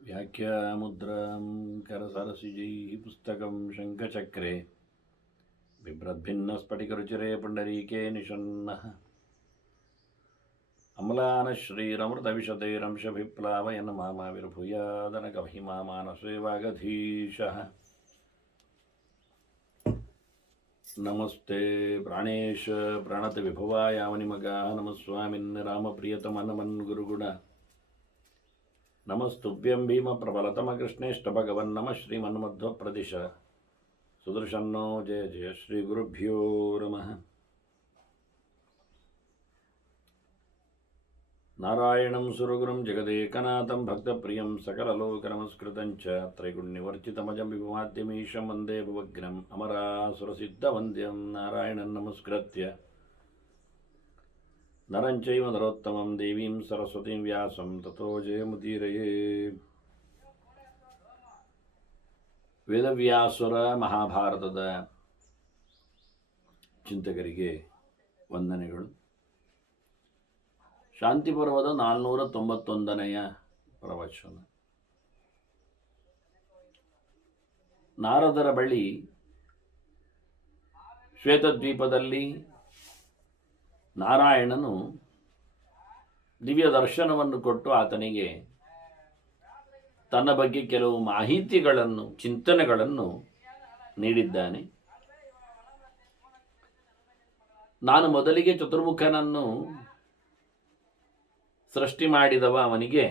व्याख्यामुद्रां करसरसिजैः पुस्तकं शङ्खचक्रे बिभ्रद्भिन्नस्फटिकरुचिरे पुण्डरीके निषण्णः अम्लानश्रीरमृतविशदैरंशभिप्लावयन् मामाविर्भूयादनकमहिमा मानसे वागधीशः नमस्ते प्राणेश प्रणतविभवायामनिमगाः नमस्वामिन् रामप्रियतमनमन् गुरुगुण नमस्तुभ्यं भीमप्रबलतमकृष्णेष्टभगवन्नमः श्रीमन्मध्वप्रदिश सुदर्शन्नो जय जय श्रीगुरुभ्यो नमः। नारायणं सुरगुरुं जगदेकनाथं भक्तप्रियं सकललोकनमस्कृतं च त्रैगुण्यवर्जितमजं विभुमाद्यमीशं वन्दे भवग्नम् अमरासुरसिद्धवन्द्यं नारायणं नमस्कृत्य नरं चैव नरोत्तमं देवीं सरस्वतीं व्यासं ततो जयमुदीरये। ವೇದವ್ಯಾಸರ ಮಹಾಭಾರತದ ಚಿಂತಕರಿಗೆ ವಂದನೆಗಳು. ಶಾಂತಿ ಪರ್ವದ 491ನೆಯ ಪ್ರವಚನ. ನಾರದರ ಬಳಿ ಶ್ವೇತದ್ವೀಪದಲ್ಲಿ ನಾರಾಯಣನು ದಿವ್ಯ ದರ್ಶನವನ್ನು ಕೊಟ್ಟು ಆತನಿಗೆ ತನ್ನ ಬಗ್ಗೆ ಕೆಲವು ಮಾಹಿತಿಗಳನ್ನು ಚಿಂತನೆಗಳನ್ನು ನೀಡಿದ್ದಾನೆ. ನಾನು ಮೊದಲಿಗೆ ಚತುರ್ಮುಖನನ್ನು ಸೃಷ್ಟಿ ಮಾಡಿದವ, ಅವನಿಗೆ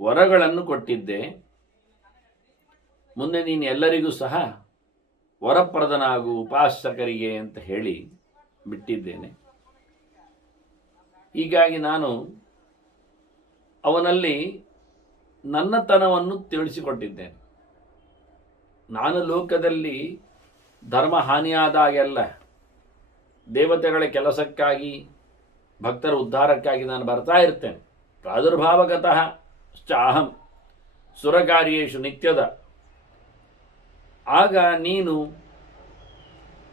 ವರಗಳನ್ನು ಕೊಟ್ಟಿದ್ದೆ. ಮುಂದೆ ನೀನು ಎಲ್ಲರಿಗೂ ಸಹ ವರಪ್ರದನಾಗು ಉಪಾಸಕರಿಗೆ ಅಂತ ಹೇಳಿ ಬಿಟ್ಟಿದ್ದೇನೆ. ಹೀಗಾಗಿ ನಾನು ಅವನಲ್ಲಿ ನನ್ನತನವನ್ನು ತಿಳಿಸಿಕೊಟ್ಟಿದ್ದೇನೆ. ನಾನು ಲೋಕದಲ್ಲಿ ಧರ್ಮ ಹಾನಿಯಾದಾಗೆಲ್ಲ ದೇವತೆಗಳ ಕೆಲಸಕ್ಕಾಗಿ ಭಕ್ತರ ಉದ್ಧಾರಕ್ಕಾಗಿ ನಾನು ಬರ್ತಾ ಇರ್ತೇನೆ. ಪ್ರಾದುರ್ಭಾವಗತಃ ಅಹಂ ಸುರಕಾರ್ಯೇಷು ನಿತ್ಯದ. ಆಗ ನೀನು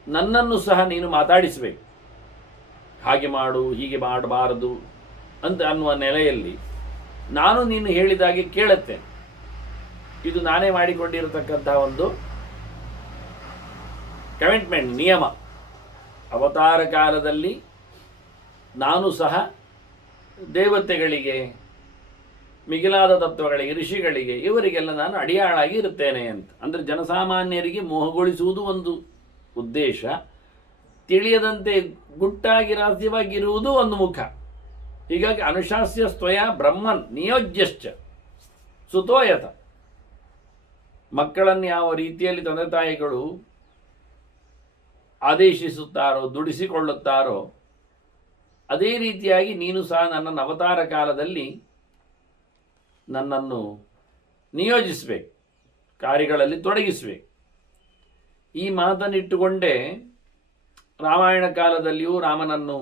ನನ್ನನ್ನು ಸಹ ನೀನು ಮಾತಾಡಿಸಬೇಕು. ಹಾಗೆ ಮಾಡು, ಹೀಗೆ ಮಾಡಬಾರದು ಅಂತ ಅನ್ನುವ ನೆಲೆಯಲ್ಲಿ ನಾನು ನೀನು ಹೇಳಿದಾಗೆ ಕೇಳುತ್ತೇನೆ. ಇದು ನಾನೇ ಮಾಡಿಕೊಂಡಿರತಕ್ಕಂತಹ ಒಂದು ಕಮಿಟ್ಮೆಂಟ್, ನಿಯಮ. ಅವತಾರ ಕಾಲದಲ್ಲಿ ನಾನು ಸಹ ದೇವತೆಗಳಿಗೆ, ಮಿಗಿಲಾದ ತತ್ವಗಳಿಗೆ, ಋಷಿಗಳಿಗೆ, ಇವರಿಗೆಲ್ಲ ನಾನು ಅಡಿಯಾಳಾಗಿ ಇರುತ್ತೇನೆ ಅಂತ. ಅಂದರೆ ಜನಸಾಮಾನ್ಯರಿಗೆ ಮೋಹಗೊಳಿಸುವುದು ಒಂದು ಉದ್ದೇಶ, ತಿಳಿಯದಂತೆ ಗುಟ್ಟಾಗಿ ರಹಸ್ಯವಾಗಿರುವುದು ಒಂದು ಮುಖ. ಹೀಗಾಗಿ ಅನುಶಾಸ್ಯ ಸ್ವಯ ಬ್ರಹ್ಮನ್ ನಿಯೋಜ್ಯಶ್ಚ ಸುತೋಯತ. ಮಕ್ಕಳನ್ನು ಯಾವ ರೀತಿಯಲ್ಲಿ ತಂದೆ ತಾಯಿಗಳು ಆದೇಶಿಸುತ್ತಾರೋ, ದುಡಿಸಿಕೊಳ್ಳುತ್ತಾರೋ, ಅದೇ ರೀತಿಯಾಗಿ ನೀನು ಸಹ ನನ್ನ ಅವತಾರ ಕಾಲದಲ್ಲಿ ನನ್ನನ್ನು ನಿಯೋಜಿಸಬೇಕು, ಕಾರ್ಯಗಳಲ್ಲಿ ತೊಡಗಿಸಬೇಕು. ಈ ಮಾತನ್ನಿಟ್ಟುಕೊಂಡೇ ರಾಮಾಯಣ ಕಾಲದಲ್ಲಿಯೂ ರಾಮನನ್ನು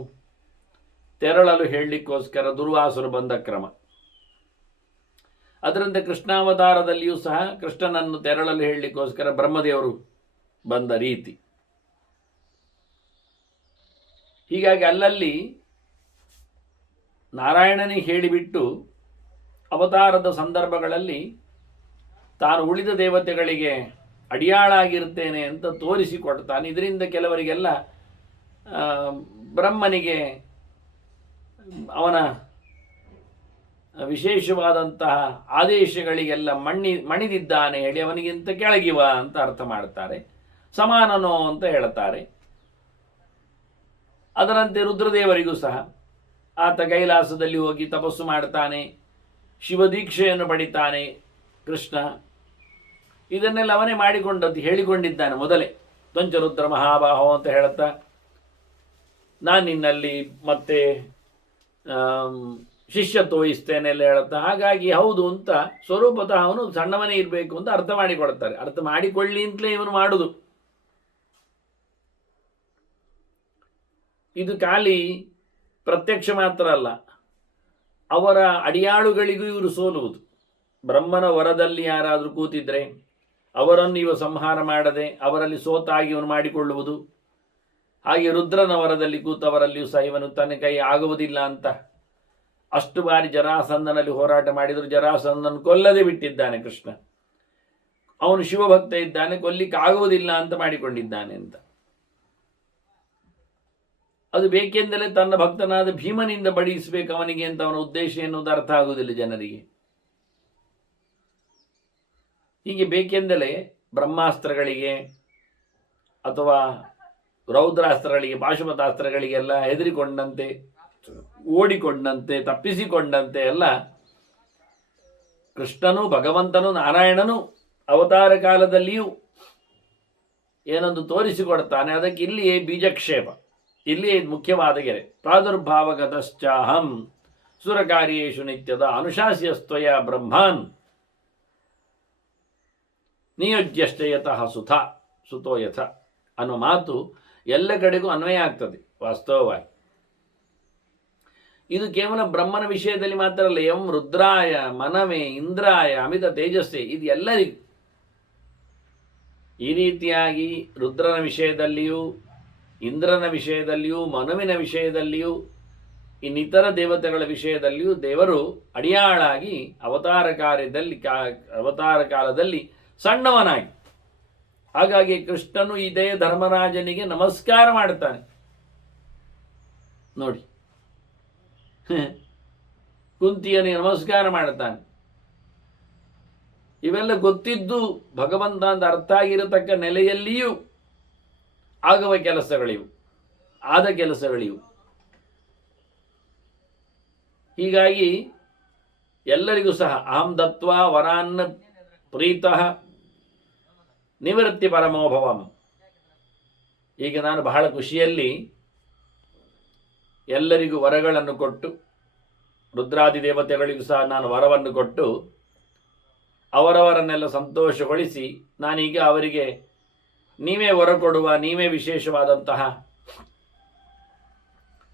ತೆರಳಲು ಹೇಳಲಿಕ್ಕೋಸ್ಕರ ದುರ್ವಾಸರು ಬಂದ ಕ್ರಮ. ಅದರಂತೆ ಕೃಷ್ಣಾವತಾರದಲ್ಲಿಯೂ ಸಹ ಕೃಷ್ಣನನ್ನು ತೆರಳಲು ಹೇಳಲಿಕ್ಕೋಸ್ಕರ ಬ್ರಹ್ಮದೇವರು ಬಂದ ರೀತಿ. ಹೀಗಾಗಿ ಅಲ್ಲಲ್ಲಿ ನಾರಾಯಣನಿಗೆ ಹೇಳಿಬಿಟ್ಟು ಅವತಾರದ ಸಂದರ್ಭಗಳಲ್ಲಿ ತಾನು ಉಳಿದ ದೇವತೆಗಳಿಗೆ ಅಡಿಯಾಳಾಗಿರ್ತೇನೆ ಅಂತ ತೋರಿಸಿಕೊಡ್ತಾನೆ. ಇದರಿಂದ ಕೆಲವರಿಗೆಲ್ಲ ಬ್ರಹ್ಮನಿಗೆ ಅವನ ವಿಶೇಷವಾದಂತಹ ಆದೇಶಗಳಿಗೆಲ್ಲ ಮಣಿದಿದ್ದಾನೆ ಹೇಳಿ ಅವನಿಗಿಂತ ಕೆಳಗಿವ ಅಂತ ಅರ್ಥ ಮಾಡ್ತಾರೆ. ಸಮಾನನೋ ಅಂತ ಹೇಳ್ತಾರೆ. ಅದರಂತೆ ರುದ್ರದೇವರಿಗೂ ಸಹ ಆತ ಕೈಲಾಸದಲ್ಲಿ ಹೋಗಿ ತಪಸ್ಸು ಮಾಡ್ತಾನೆ, ಶಿವದೀಕ್ಷೆಯನ್ನು ಪಡಿತಾನೆ ಕೃಷ್ಣ. ಇದನ್ನೆಲ್ಲ ಅವನೇ ಮಾಡಿಕೊಂಡದ್ದು ಹೇಳಿಕೊಂಡಿದ್ದಾನೆ ಮೊದಲೇ. ತ್ವಂಚರುದ್ರ ಮಹಾಬಾಹೋ ಅಂತ ಹೇಳುತ್ತಾ ನಾನು ನಿನ್ನಲ್ಲಿ ಮತ್ತೆ ಶಿಷ್ಯತ್ವ ವಹಿಸ್ತೇನೆ ಎಲ್ಲ ಹೇಳುತ್ತಾ. ಹಾಗಾಗಿ ಹೌದು ಅಂತ ಸ್ವರೂಪತಃ ಅವನು ಸಣ್ಣವನೇ ಇರಬೇಕು ಅಂತ ಅರ್ಥ ಮಾಡಿಕೊಡ್ತಾರೆ. ಅರ್ಥ ಮಾಡಿಕೊಳ್ಳಿ ಅಂತಲೇ ಇವನು ಮಾಡುವುದು. ಇದು ಖಾಲಿ ಪ್ರತ್ಯಕ್ಷ ಮಾತ್ರ ಅಲ್ಲ, ಅವರ ಅಡಿಯಾಳುಗಳಿಗೂ ಇವರು ಸೋಲುವುದು. ಬ್ರಹ್ಮನ ವರದಲ್ಲಿ ಯಾರಾದರೂ ಕೂತಿದ್ರೆ ಅವರನ್ನು ಇವ ಸಂಹಾರ ಮಾಡದೆ ಅವರಲ್ಲಿ ಸೋತಾಗಿ ಇವನು ಮಾಡಿಕೊಳ್ಳುವುದು. ಹಾಗೆ ರುದ್ರನ ವರದಲ್ಲಿ ಕೂತವರಲ್ಲಿಯೂ ಸಹ ಇವನು ತನ್ನ ಕೈ ಆಗುವುದಿಲ್ಲ ಅಂತ ಅಷ್ಟು ಬಾರಿ ಜರಾಸಂಧನಲ್ಲಿ ಹೋರಾಟ ಮಾಡಿದರೂ ಜರಾಸಂಧನ ಕೊಲ್ಲದೆ ಬಿಟ್ಟಿದ್ದಾನೆ ಕೃಷ್ಣ. ಅವನು ಶಿವಭಕ್ತ ಇದ್ದಾನೆ, ಕೊಲ್ಲಿಕ್ಕಾಗುವುದಿಲ್ಲ ಅಂತ ಮಾಡಿಕೊಂಡಿದ್ದಾನೆ ಅಂತ. ಅದು ಬೇಕೆಂದಲೇ ತನ್ನ ಭಕ್ತನಾದ ಭೀಮನಿಂದ ಬಡಿಸಬೇಕು ಅವನಿಗೆ ಅಂತ ಅವನ ಉದ್ದೇಶ ಎನ್ನುವುದು ಅರ್ಥ ಆಗುವುದಿಲ್ಲ ಜನರಿಗೆ. ಹೀಗೆ ಬೇಕೆಂದಲೇ ಬ್ರಹ್ಮಾಸ್ತ್ರಗಳಿಗೆ ಅಥವಾ ರೌದ್ರಾಸ್ತ್ರಗಳಿಗೆ, ಪಾಶುಪತಾಸ್ತ್ರಗಳಿಗೆಲ್ಲ ಹೆದರಿಕೊಂಡಂತೆ, ಓಡಿಕೊಂಡಂತೆ, ತಪ್ಪಿಸಿಕೊಂಡಂತೆ ಎಲ್ಲ ಕೃಷ್ಣನು, ಭಗವಂತನು, ನಾರಾಯಣನು ಅವತಾರ ಕಾಲದಲ್ಲಿಯೂ ಏನೊಂದು ತೋರಿಸಿಕೊಡ್ತಾನೆ. ಅದಕ್ಕೆ ಇಲ್ಲಿಯೇ ಬೀಜಕ್ಷೇಪ, ಇಲ್ಲಿಯೇ ಮುಖ್ಯವಾದ ಗೆರೆ. ಪ್ರಾದುರ್ಭಾವಗತಶ್ಚಾಹಂ ಸುರಕಾರ್ಯೇಷು ನಿತ್ಯದ ಅನುಶಾಸ್ಯಸ್ತ್ವಯ ಬ್ರಹ್ಮಾನ್ ನಿಯೋಜ್ಯಶ್ಚಯತಃ ಸುತೋ ಯಥ ಅನ್ನೋ ಮಾತು ಎಲ್ಲ ಕಡೆಗೂ ಅನ್ವಯ ಆಗ್ತದೆ ವಾಸ್ತವವಾಗಿ. ಇದು ಕೇವಲ ಬ್ರಹ್ಮನ ವಿಷಯದಲ್ಲಿ ಮಾತ್ರ ಅಲ್ಲ. ಎಂ ರುದ್ರಾಯ ಮನವೇ ಇಂದ್ರಾಯ ಅಮಿತ ತೇಜಸ್ಸೆ, ಇದು ಎಲ್ಲರಿಗೂ. ಈ ರೀತಿಯಾಗಿ ರುದ್ರನ ವಿಷಯದಲ್ಲಿಯೂ, ಇಂದ್ರನ ವಿಷಯದಲ್ಲಿಯೂ, ಮನುವಿನ ವಿಷಯದಲ್ಲಿಯೂ, ಇನ್ನಿತರ ದೇವತೆಗಳ ವಿಷಯದಲ್ಲಿಯೂ ದೇವರು ಅಡಿಯಾಳಾಗಿ ಅವತಾರ ಕಾಲದಲ್ಲಿ ಸಣ್ಣವನಾಗಿ. ಹಾಗಾಗಿ ಕೃಷ್ಣನು ಇದೇ ಧರ್ಮರಾಜನಿಗೆ ನಮಸ್ಕಾರ ಮಾಡ್ತಾನೆ ನೋಡಿ. ಕುಂತಿಯನಿಗೆ ನಮಸ್ಕಾರ ಮಾಡ್ತಾನೆ. ಇವೆಲ್ಲ ಗೊತ್ತಿದ್ದು ಭಗವಂತ ಅಂತ ಅರ್ಥ ಆಗಿರತಕ್ಕ ನೆಲೆಯಲ್ಲಿಯೂ ಆಗುವ ಕೆಲಸಗಳಿವು, ಆದ ಕೆಲಸಗಳಿವು. ಹೀಗಾಗಿ ಎಲ್ಲರಿಗೂ ಸಹ ಅಹಂ ದತ್ವಾ ವರಾನ್ನ ಪ್ರೀತಃ ನಿವೃತ್ತಿ ಪರಮೋಭವಂ. ಈಗ ನಾನು ಬಹಳ ಖುಷಿಯಲ್ಲಿ ಎಲ್ಲರಿಗೂ ವರಗಳನ್ನು ಕೊಟ್ಟು, ರುದ್ರಾದಿ ದೇವತೆಗಳಿಗೂ ಸಹ ನಾನು ವರವನ್ನು ಕೊಟ್ಟು ಅವರವರನ್ನೆಲ್ಲ ಸಂತೋಷಗೊಳಿಸಿ, ನಾನೀಗ ಅವರಿಗೆ ನೀವೇ ವರ ಕೊಡುವ, ನೀವೇ ವಿಶೇಷವಾದಂತಹ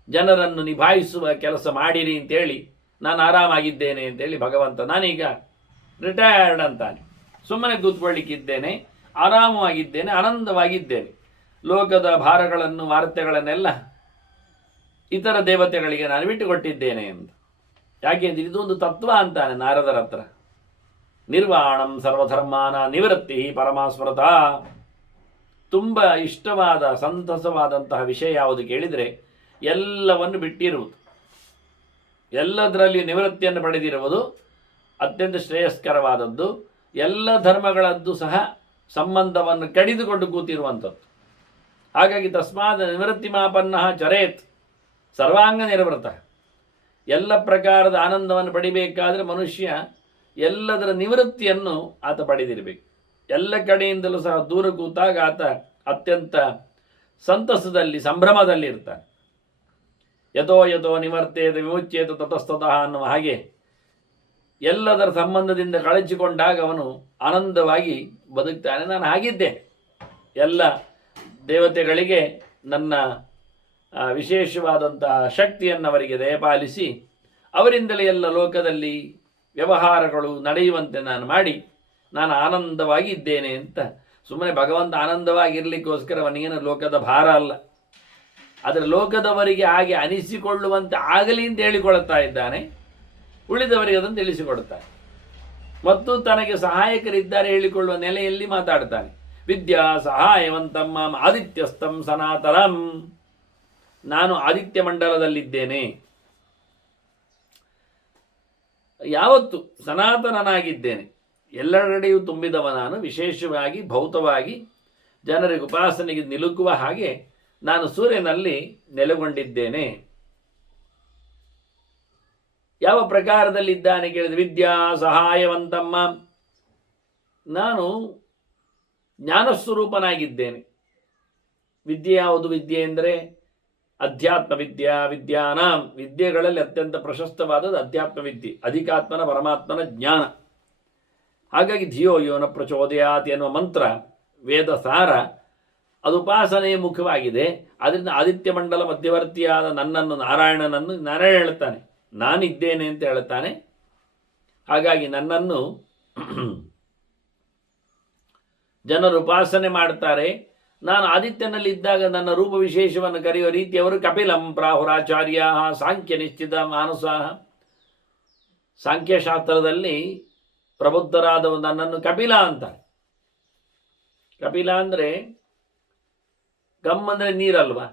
ಜನರನ್ನು ನಿಭಾಯಿಸುವ ಕೆಲಸ ಮಾಡಿರಿ ಅಂತೇಳಿ ನಾನು ಆರಾಮಾಗಿದ್ದೇನೆ ಅಂತೇಳಿ ಭಗವಂತ ನಾನೀಗ ರಿಟೈರ್ಡ್ ಅಂತಾನೆ. ಸುಮ್ಮನೆ ಕೂತ್ಕೊಳ್ಳಿಕ್ಕಿದ್ದೇನೆ, ಆರಾಮವಾಗಿದ್ದೇನೆ, ಆನಂದವಾಗಿದ್ದೇನೆ. ಲೋಕದ ಭಾರಗಳನ್ನು, ವಾರ್ತೆಗಳನ್ನೆಲ್ಲ ಇತರ ದೇವತೆಗಳಿಗೆ ನಾನು ಬಿಟ್ಟುಕೊಟ್ಟಿದ್ದೇನೆ ಅಂತ. ಯಾಕೆಂದ್ರೆ ಇದೊಂದು ತತ್ವ ಅಂತಾನೆ ನಾರದರ ಹತ್ರ. ನಿರ್ವಾಣಂ ಸರ್ವಧರ್ಮಾನ ನಿವೃತ್ತಿ ಪರಮಾಸ್ಮೃತ. ತುಂಬ ಇಷ್ಟವಾದ, ಸಂತಸವಾದಂತಹ ವಿಷಯ ಯಾವುದು ಕೇಳಿದರೆ ಎಲ್ಲವನ್ನು ಬಿಟ್ಟಿರುವುದು, ಎಲ್ಲದರಲ್ಲಿ ನಿವೃತ್ತಿಯನ್ನು ಪಡೆದಿರುವುದು ಅತ್ಯಂತ ಶ್ರೇಯಸ್ಕರವಾದದ್ದು. ಎಲ್ಲ ಧರ್ಮಗಳದ್ದು ಸಹ ಸಂಬಂಧವನ್ನು ಕಡಿದುಕೊಂಡು ಕೂತಿರುವಂಥದ್ದು. ಹಾಗಾಗಿ ತಸ್ಮಾತ್ ನಿವೃತ್ತಿ ಮಾಪನ್ನ ಚರೇತ್ ಸರ್ವಾಂಗ ನಿರ್ವೃತ. ಎಲ್ಲ ಪ್ರಕಾರದ ಆನಂದವನ್ನು ಪಡಿಬೇಕಾದರೆ ಮನುಷ್ಯ ಎಲ್ಲದರ ನಿವೃತ್ತಿಯನ್ನು ಆತ ಪಡೆದಿರಬೇಕು. ಎಲ್ಲ ಕಡೆಯಿಂದಲೂ ಸಹ ದೂರ ಕೂತಾಗ ಆತ ಅತ್ಯಂತ ಸಂತಸದಲ್ಲಿ, ಸಂಭ್ರಮದಲ್ಲಿ ಇರ್ತಾನೆ. ಯಥೋ ಯಥೋ ನಿವರ್ತೇತ ವಿಮುಚ್ಯೇತ ತತಸ್ತತಃ ಅನ್ನುವ ಹಾಗೆ ಎಲ್ಲದರ ಸಂಬಂಧದಿಂದ ಕಳಚಿಕೊಂಡಾಗ ಅವನು ಆನಂದವಾಗಿ ಬದುಕ್ತಾನೆ. ನಾನು ಹಾಗಿದ್ದೇನೆ. ಎಲ್ಲ ದೇವತೆಗಳಿಗೆ ನನ್ನ ವಿಶೇಷವಾದಂತಹ ಶಕ್ತಿಯನ್ನು ಅವರಿಗೆ ದಯಪಾಲಿಸಿ ಅವರಿಂದಲೇ ಎಲ್ಲ ಲೋಕದಲ್ಲಿ ವ್ಯವಹಾರಗಳು ನಡೆಯುವಂತೆ ನಾನು ಮಾಡಿ ನಾನು ಆನಂದವಾಗಿ ಇದ್ದೇನೆ ಅಂತ. ಸುಮ್ಮನೆ ಭಗವಂತ ಆನಂದವಾಗಿರಲಿಕ್ಕೋಸ್ಕರ ಅವನಿಗೇನು ಲೋಕದ ಭಾರ ಅಲ್ಲ, ಆದರೆ ಲೋಕದವರಿಗೆ ಹಾಗೆ ಅನಿಸಿಕೊಳ್ಳುವಂತೆ ಆಗಲಿ ಅಂತ ಹೇಳಿಕೊಳ್ಳುತ್ತಾ ಇದ್ದಾನೆ. ಉಳಿದವರಿಗೆ ಅದನ್ನು ತಿಳಿಸಿಕೊಡುತ್ತಾನೆ ಮತ್ತು ತನಗೆ ಸಹಾಯಕರಿದ್ದಾರೆ ಹೇಳಿಕೊಳ್ಳುವ ನೆಲೆಯಲ್ಲಿ ಮಾತಾಡ್ತಾನೆ. ವಿದ್ಯಾ ಸಹಾಯವಂತಂ ಮಾಂ ಆದಿತ್ಯಸ್ಥಂ ಸನಾತನಂ. ನಾನು ಆದಿತ್ಯ ಮಂಡಲದಲ್ಲಿದ್ದೇನೆ, ಯಾವತ್ತು ಸನಾತನನಾಗಿದ್ದೇನೆ, ಎಲ್ಲೆಡೆಯೂ ತುಂಬಿದವ ನಾನು. ವಿಶೇಷವಾಗಿ ಭೌತವಾಗಿ ಜನರಿಗೆ ಉಪಾಸನೆಗೆ ನಿಲುಕುವ ಹಾಗೆ ನಾನು ಸೂರ್ಯನಲ್ಲಿ ನೆಲೆಗೊಂಡಿದ್ದೇನೆ. ಯಾವ ಪ್ರಕಾರದಲ್ಲಿದ್ದಾನೆ ಕೇಳಿದ ವಿದ್ಯಾ ಸಹಾಯವಂತಮ್ಮ, ನಾನು ಜ್ಞಾನಸ್ವರೂಪನಾಗಿದ್ದೇನೆ. ವಿದ್ಯೆ ಯಾವುದು? ವಿದ್ಯೆ ಎಂದರೆ ಅಧ್ಯಾತ್ಮ ವಿದ್ಯಾ. ವಿದ್ಯಾನಾಂ, ವಿದ್ಯೆಗಳಲ್ಲಿ ಅತ್ಯಂತ ಪ್ರಶಸ್ತವಾದದ್ದು ಅಧ್ಯಾತ್ಮ ವಿದ್ಯೆ, ಅಧಿಕಾತ್ಮನ ಪರಮಾತ್ಮನ ಜ್ಞಾನ. ಹಾಗಾಗಿ ಧಿಯೋ ಯೋನ ಪ್ರಚೋದಯಾತಿ ಎನ್ನುವ ಮಂತ್ರ ವೇದ ಸಾರ, ಅದು ಉಪಾಸನೆಯ ಮುಖ್ಯವಾಗಿದೆ. ಅದರಿಂದ ಆದಿತ್ಯ ಮಂಡಲ ಮಧ್ಯವರ್ತಿಯಾದ ನನ್ನನ್ನು, ನಾರಾಯಣನನ್ನು ನಾರಾಯಣ ಹೇಳ್ತಾನೆ, ನಾನಿದ್ದೇನೆ ಅಂತ ಹೇಳ್ತಾನೆ. ಹಾಗಾಗಿ ನನ್ನನ್ನು ಜನರು ಉಪಾಸನೆ ಮಾಡ್ತಾರೆ. ನಾನು ಆದಿತ್ಯನಲ್ಲಿದ್ದಾಗ ನನ್ನ ರೂಪ ವಿಶೇಷವನ್ನು ಕರೆಯುವ ರೀತಿಯವರು ಕಪಿಲಂ ಪ್ರಾಹುರಾಚಾರ್ಯ ಸಾಂಖ್ಯ ನಿಶ್ಚಿತ ಮಾನಸಾಹ. ಸಾಂಖ್ಯಶಾಸ್ತ್ರದಲ್ಲಿ ಪ್ರಬುದ್ಧರಾದವ ನನ್ನನ್ನು ಕಪಿಲ ಅಂತಾರೆ. ಕಪಿಲ ಅಂದರೆ ಕಮ್ ಅಂದರೆ ನೀರಲ್ವಾ,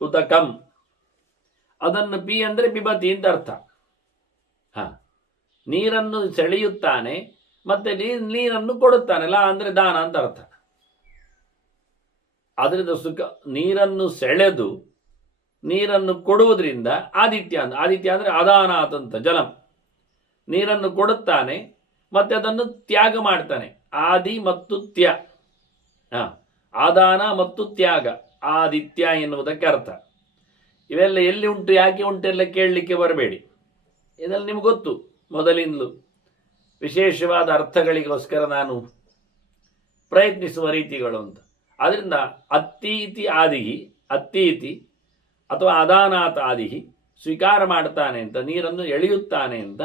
ಉತ ಕಮ್. ಅದನ್ನು ಪಿ ಅಂದರೆ ಪಿಬತಿ ಅಂತ ಅರ್ಥ. ನೀರನ್ನು ಸೆಳೆಯುತ್ತಾನೆ ಮತ್ತೆ ನೀರನ್ನು ಕೊಡುತ್ತಾನೆ. ಲಾ ಅಂದರೆ ದಾನ ಅಂತ ಅರ್ಥ. ಅದರಿಂದ ನೀರನ್ನು ಸೆಳೆದು ನೀರನ್ನು ಕೊಡುವುದರಿಂದ ಆದಿತ್ಯ ಅಂದರೆ ಅದಾನಾತಂತ ಜಲಂ. ನೀರನ್ನು ಕೊಡುತ್ತಾನೆ ಮತ್ತೆ ಅದನ್ನು ತ್ಯಾಗ ಮಾಡ್ತಾನೆ. ಆದಿ ಮತ್ತು ತ್ಯ, ಆದಾನ ಮತ್ತು ತ್ಯಾಗ, ಆದಿತ್ಯ ಎನ್ನುವುದಕ್ಕೆ ಅರ್ಥ. ಇವೆಲ್ಲ ಎಲ್ಲಿ ಉಂಟು, ಯಾಕೆ ಉಂಟೆಲ್ಲ ಕೇಳಲಿಕ್ಕೆ ಬರಬೇಡಿ. ಇದೆಲ್ಲ ನಿಮ್ಗೆ ಗೊತ್ತು ಮೊದಲಿಂದಲೂ. ವಿಶೇಷವಾದ ಅರ್ಥಗಳಿಗೋಸ್ಕರ ನಾನು ಪ್ರಯತ್ನಿಸುವ ರೀತಿಗಳು ಅಂತ. ಆದ್ದರಿಂದ ಅತ್ತೀತಿ ಆದಿಹಿ, ಅತ್ತೀತಿ ಅಥವಾ ಅದಾನಾಥ ಆದಿಹಿ, ಸ್ವೀಕಾರ ಮಾಡ್ತಾನೆ ಅಂತ, ನೀರನ್ನು ಎಳೆಯುತ್ತಾನೆ ಅಂತ,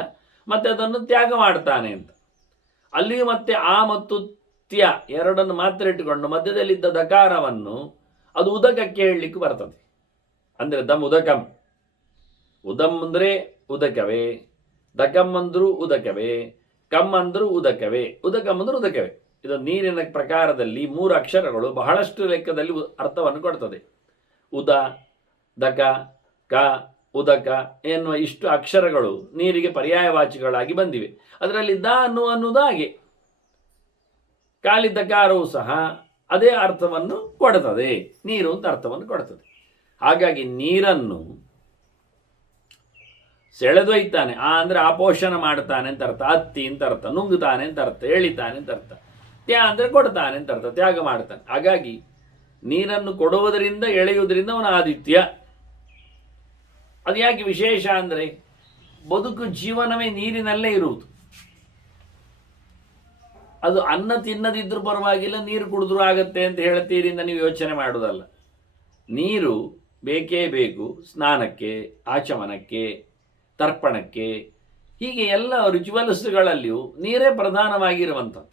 ಮತ್ತೆ ಅದನ್ನು ತ್ಯಾಗ ಮಾಡ್ತಾನೆ ಅಂತ. ಅಲ್ಲಿಯೂ ಮತ್ತೆ ಆ ಮತ್ತು ತ್ಯ ಎರಡನ್ನು ಮಾತ್ರ ಇಟ್ಟುಕೊಂಡು ಮಧ್ಯದಲ್ಲಿದ್ದ ದಕಾರವನ್ನು ಅದು ಉದಕಕ್ಕೆ ಹೇಳಲಿಕ್ಕೆ ಬರ್ತದೆ. ಅಂದರೆ ದಮ್ ಉದಕಂ, ಉದಮ್ ಅಂದರೆ ಉದಕವೇ, ದಕಂ ಅಂದರೂ ಉದಕವೇ, ಕಮ್ ಅಂದರೂ ಉದಕವೇ, ಉದಕಂ ಅಂದರೂ ಉದಕವೇ. ಇದು ನೀರಿನ ಪ್ರಕಾರದಲ್ಲಿ 3 ಅಕ್ಷರಗಳು ಬಹಳಷ್ಟು ಲೆಕ್ಕದಲ್ಲಿ ಅರ್ಥವನ್ನು ಕೊಡ್ತದೆ. ಉದ, ದಕ, ಕ, ಉದಕ ಎನ್ನುವ ಇಷ್ಟು ಅಕ್ಷರಗಳು ನೀರಿಗೆ ಪರ್ಯಾಯವಾಚಿಗಳಾಗಿ ಬಂದಿವೆ. ಅದರಲ್ಲಿ ದ ಅನ್ನುವುದು ಹಾಗೆ ಖಾಲಿ ದಕಾರವು ಸಹ ಅದೇ ಅರ್ಥವನ್ನು ಕೊಡುತ್ತದೆ, ನೀರು ಅಂತ ಅರ್ಥವನ್ನು ಕೊಡುತ್ತದೆ. ಹಾಗಾಗಿ ನೀರನ್ನು ಸೆಳೆದೊಯ್ತಾನೆ, ಅಂದರೆ ಆಪೋಷಣ ಮಾಡ್ತಾನೆ ಅಂತ ಅರ್ಥ, ಅತ್ತಿ ಅಂತ ಅರ್ಥ, ನುಂಗುತ್ತಾನೆ ಅಂತ ಅರ್ಥ, ಎಳಿತಾನೆ ಅಂತ ಅರ್ಥ, ತ್ಯಾ ಅಂದರೆ ಕೊಡ್ತಾನೆ ಅಂತ ಅರ್ಥ, ತ್ಯಾಗ ಮಾಡ್ತಾನೆ. ಹಾಗಾಗಿ ನೀರನ್ನು ಕೊಡುವುದರಿಂದ ಎಳೆಯುವುದರಿಂದ ಅವನ ಆದಿತ್ಯ. ಅದು ಯಾಕೆ ವಿಶೇಷ ಅಂದರೆ ಬದುಕು ಜೀವನವೇ ನೀರಿನಲ್ಲೇ ಇರುವುದು. ಅದು ಅನ್ನ ತಿನ್ನದಿದ್ರೂ ಪರವಾಗಿಲ್ಲ, ನೀರು ಕುಡಿದ್ರೂ ಆಗತ್ತೆ ಅಂತ ಹೇಳ್ತೀರಿಂದ ನೀವು ಯೋಚನೆ ಮಾಡೋದಲ್ಲ. ನೀರು ಬೇಕೇ ಬೇಕು, ಸ್ನಾನಕ್ಕೆ, ಆಚಮನಕ್ಕೆ, ತರ್ಪಣಕ್ಕೆ, ಹೀಗೆ ಎಲ್ಲ ರಿಚುವಲ್ಸ್ಗಳಲ್ಲಿಯೂ ನೀರೇ ಪ್ರಧಾನವಾಗಿರುವಂಥದ್ದು.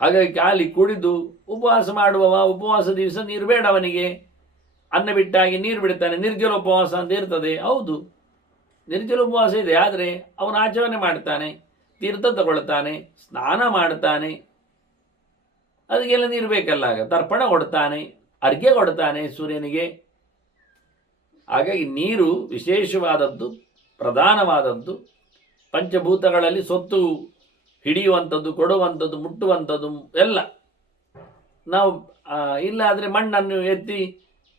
ಹಾಗಾಗಿ ಖಾಲಿ ಕುಡಿದು ಉಪವಾಸ ಮಾಡುವವ ಉಪವಾಸ ದಿವಸ ನೀರು ಬೇಡ ಅವನಿಗೆ, ಅನ್ನ ಬಿಟ್ಟಾಗಿ ನೀರು ಬಿಡ್ತಾನೆ, ನಿರ್ಜಲ ಉಪವಾಸ ಅಂತ ಇರ್ತದೆ. ಹೌದು, ನಿರ್ಜಲ ಉಪವಾಸ ಇದೆ, ಆದರೆ ಅವನು ಆಚರಣೆ ಮಾಡ್ತಾನೆ, ತೀರ್ಥ ತಗೊಳ್ತಾನೆ, ಸ್ನಾನ ಮಾಡ್ತಾನೆ, ಅದಕ್ಕೆಲ್ಲ ನೀರು ಬೇಕಲ್ಲ. ಆಗ ತರ್ಪಣ ಕೊಡ್ತಾನೆ, ಅರ್ಘ್ಯ ಕೊಡ್ತಾನೆ ಸೂರ್ಯನಿಗೆ. ಹಾಗಾಗಿ ನೀರು ವಿಶೇಷವಾದದ್ದು, ಪ್ರಧಾನವಾದದ್ದು. ಪಂಚಭೂತಗಳಲ್ಲಿ ಸೊತ್ತು ಹಿಡಿಯುವಂಥದ್ದು, ಕೊಡುವಂಥದ್ದು, ಮುಟ್ಟುವಂಥದ್ದು ಎಲ್ಲ. ನಾವು ಇಲ್ಲ ಆದರೆ ಮಣ್ಣನ್ನು ಎತ್ತಿ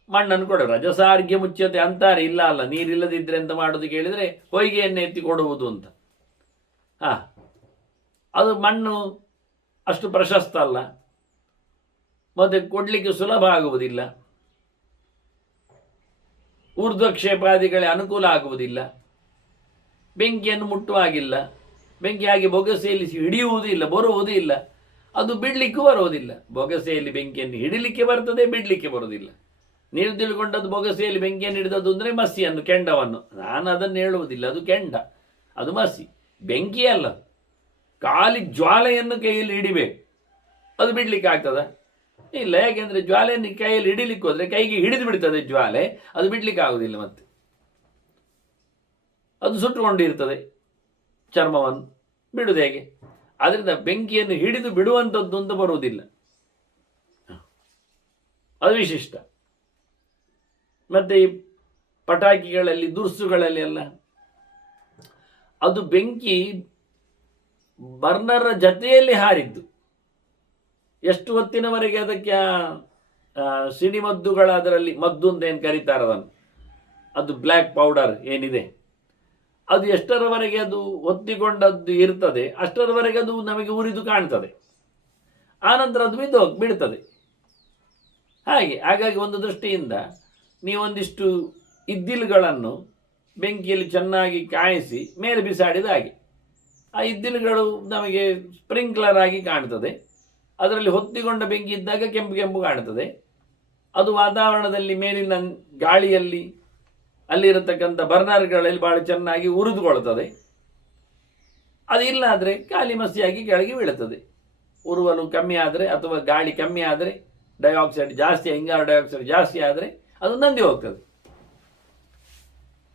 ಮಣ್ಣನ್ನು ಕೊಡ ರಜಸಾರ್ಘ್ಯ ಮುಚ್ಚತೆ ಅಂತಾರೆ. ಇಲ್ಲ ಅಲ್ಲ, ನೀರಿಲ್ಲದಿದ್ದರೆ ಅಂತ ಮಾಡೋದು ಕೇಳಿದರೆ ಹೊಯ್ಗೆಯನ್ನು ಎತ್ತಿ ಕೊಡುವುದು ಅಂತ. ಅದು ಮಣ್ಣು ಅಷ್ಟು ಪ್ರಶಸ್ತ ಅಲ್ಲ, ಮತ್ತೆ ಕೊಡಲಿಕ್ಕೆ ಸುಲಭ ಆಗುವುದಿಲ್ಲ, ಊರ್ಧ್ವಕ್ಷೇಪಾದಿಗಳೇ ಅನುಕೂಲ ಆಗುವುದಿಲ್ಲ, ಬೆಂಕಿಯನ್ನು ಮುಟ್ಟುವಾಗಿಲ್ಲ, ಬೆಂಕಿಯಾಗಿ ಬೊಗಸೆಯಲ್ಲಿ ಹಿಡಿಯುವುದೂ ಇಲ್ಲ, ಬರುವುದೂ ಇಲ್ಲ, ಅದು ಬಿಡಲಿಕ್ಕೂ ಬರುವುದಿಲ್ಲ. ಬೊಗಸೆಯಲ್ಲಿ ಬೆಂಕಿಯನ್ನು ಹಿಡಿಲಿಕ್ಕೆ ಬರ್ತದೆ, ಬಿಡಲಿಕ್ಕೆ ಬರುವುದಿಲ್ಲ. ನೀರು ತಿಳ್ಕೊಂಡದ್ದು ಬೊಗಸೆಯಲ್ಲಿ ಬೆಂಕಿಯನ್ನು ಹಿಡಿದದ್ದು ಅಂದರೆ ಮಸಿಯನ್ನು, ಕೆಂಡವನ್ನು. ನಾನು ಅದನ್ನು ಹೇಳುವುದಿಲ್ಲ, ಅದು ಕೆಂಡ, ಅದು ಮಸಿ, ಬೆಂಕಿ ಅಲ್ಲ. ಖಾಲಿ ಜ್ವಾಲೆಯನ್ನು ಕೈಯಲ್ಲಿ ಹಿಡಿಬೇಕು, ಅದು ಬಿಡ್ಲಿಕ್ಕೆ ಆಗ್ತದ? ಇಲ್ಲ. ಯಾಕೆಂದರೆ ಜ್ವಾಲೆಯನ್ನು ಕೈಯಲ್ಲಿ ಹಿಡಿಲಿಕ್ಕೆ ಹೋದರೆ ಕೈಗೆ ಹಿಡಿದು ಬಿಡ್ತದೆ ಜ್ವಾಲೆ, ಅದು ಬಿಡ್ಲಿಕ್ಕೆ ಆಗುವುದಿಲ್ಲ. ಮತ್ತೆ ಅದು ಸುಟ್ಟುಕೊಂಡಿರ್ತದೆ ಚರ್ಮವನ್ನು, ಬಿಡುವುದು ಹೇಗೆ? ಆದ್ದರಿಂದ ಬೆಂಕಿಯನ್ನು ಹಿಡಿದು ಬಿಡುವಂಥದ್ದು ಅಂತ ಬರುವುದಿಲ್ಲ, ಅದು ವಿಶಿಷ್ಟ. ಮತ್ತು ಈ ಪಟಾಕಿಗಳಲ್ಲಿ, ದುರ್ಸುಗಳಲ್ಲಿ ಎಲ್ಲ ಅದು ಬೆಂಕಿ ಬರ್ನರ್ ಜೊತೆಯಲ್ಲಿ ಹಾರಿದ್ದು. ಎಷ್ಟು ಹೊತ್ತಿನವರೆಗೆ ಅದಕ್ಕೆ ಸಿಡಿಮದ್ದುಗಳ ಅದರಲ್ಲಿ ಮದ್ದು ಅಂತ ಏನು ಕರೀತಾರೆ ಅದನ್ನು, ಅದು ಬ್ಲ್ಯಾಕ್ ಪೌಡರ್ ಏನಿದೆ, ಅದು ಎಷ್ಟರವರೆಗೆ ಅದು ಹೊತ್ತಿಕೊಂಡದ್ದು ಇರ್ತದೆ ಅಷ್ಟರವರೆಗೆ ಅದು ನಮಗೆ ಉರಿದು ಕಾಣ್ತದೆ. ಆನಂತರ ಅದು ಬಿಡ್ತದೆ. ಹಾಗಾಗಿ ಒಂದು ದೃಷ್ಟಿಯಿಂದ ನೀವೊಂದಿಷ್ಟು ಇದ್ದಿಲುಗಳನ್ನು ಬೆಂಕಿಯಲ್ಲಿ ಚೆನ್ನಾಗಿ ಕಾಯಿಸಿ ಮೇಲೆ ಬಿಸಾಡಿದ ಹಾಗೆ ಆ ಇದ್ದಿಲುಗಳು ನಮಗೆ ಸ್ಪ್ರಿಂಕ್ಲರ್ ಆಗಿ ಕಾಣ್ತದೆ. ಅದರಲ್ಲಿ ಹೊತ್ತಿಕೊಂಡ ಬೆಂಕಿ ಇದ್ದಾಗ ಕೆಂಪು ಕೆಂಪು ಕಾಣ್ತದೆ. ಅದು ವಾತಾವರಣದಲ್ಲಿ ಮೇಲಿನ ಗಾಳಿಯಲ್ಲಿ ಅಲ್ಲಿರತಕ್ಕಂಥ ಬರ್ನರ್ಗಳಲ್ಲಿ ಭಾಳ ಚೆನ್ನಾಗಿ ಉರಿದುಕೊಳ್ತದೆ. ಅದಿಲ್ಲ ಆದರೆ ಖಾಲಿ ಮಸಿಯಾಗಿ ಕೆಳಗೆ ಬೀಳುತ್ತದೆ. ಉರುವಲು ಕಮ್ಮಿ ಆದರೆ ಅಥವಾ ಗಾಳಿ ಕಮ್ಮಿ ಆದರೆ ಡೈಆಕ್ಸೈಡ್ ಜಾಸ್ತಿ, ಇಂಗಾಲ ಡೈಆಕ್ಸೈಡ್ ಜಾಸ್ತಿ ಆದರೆ ಅದು ನಂದಿ ಹೋಗ್ತದೆ.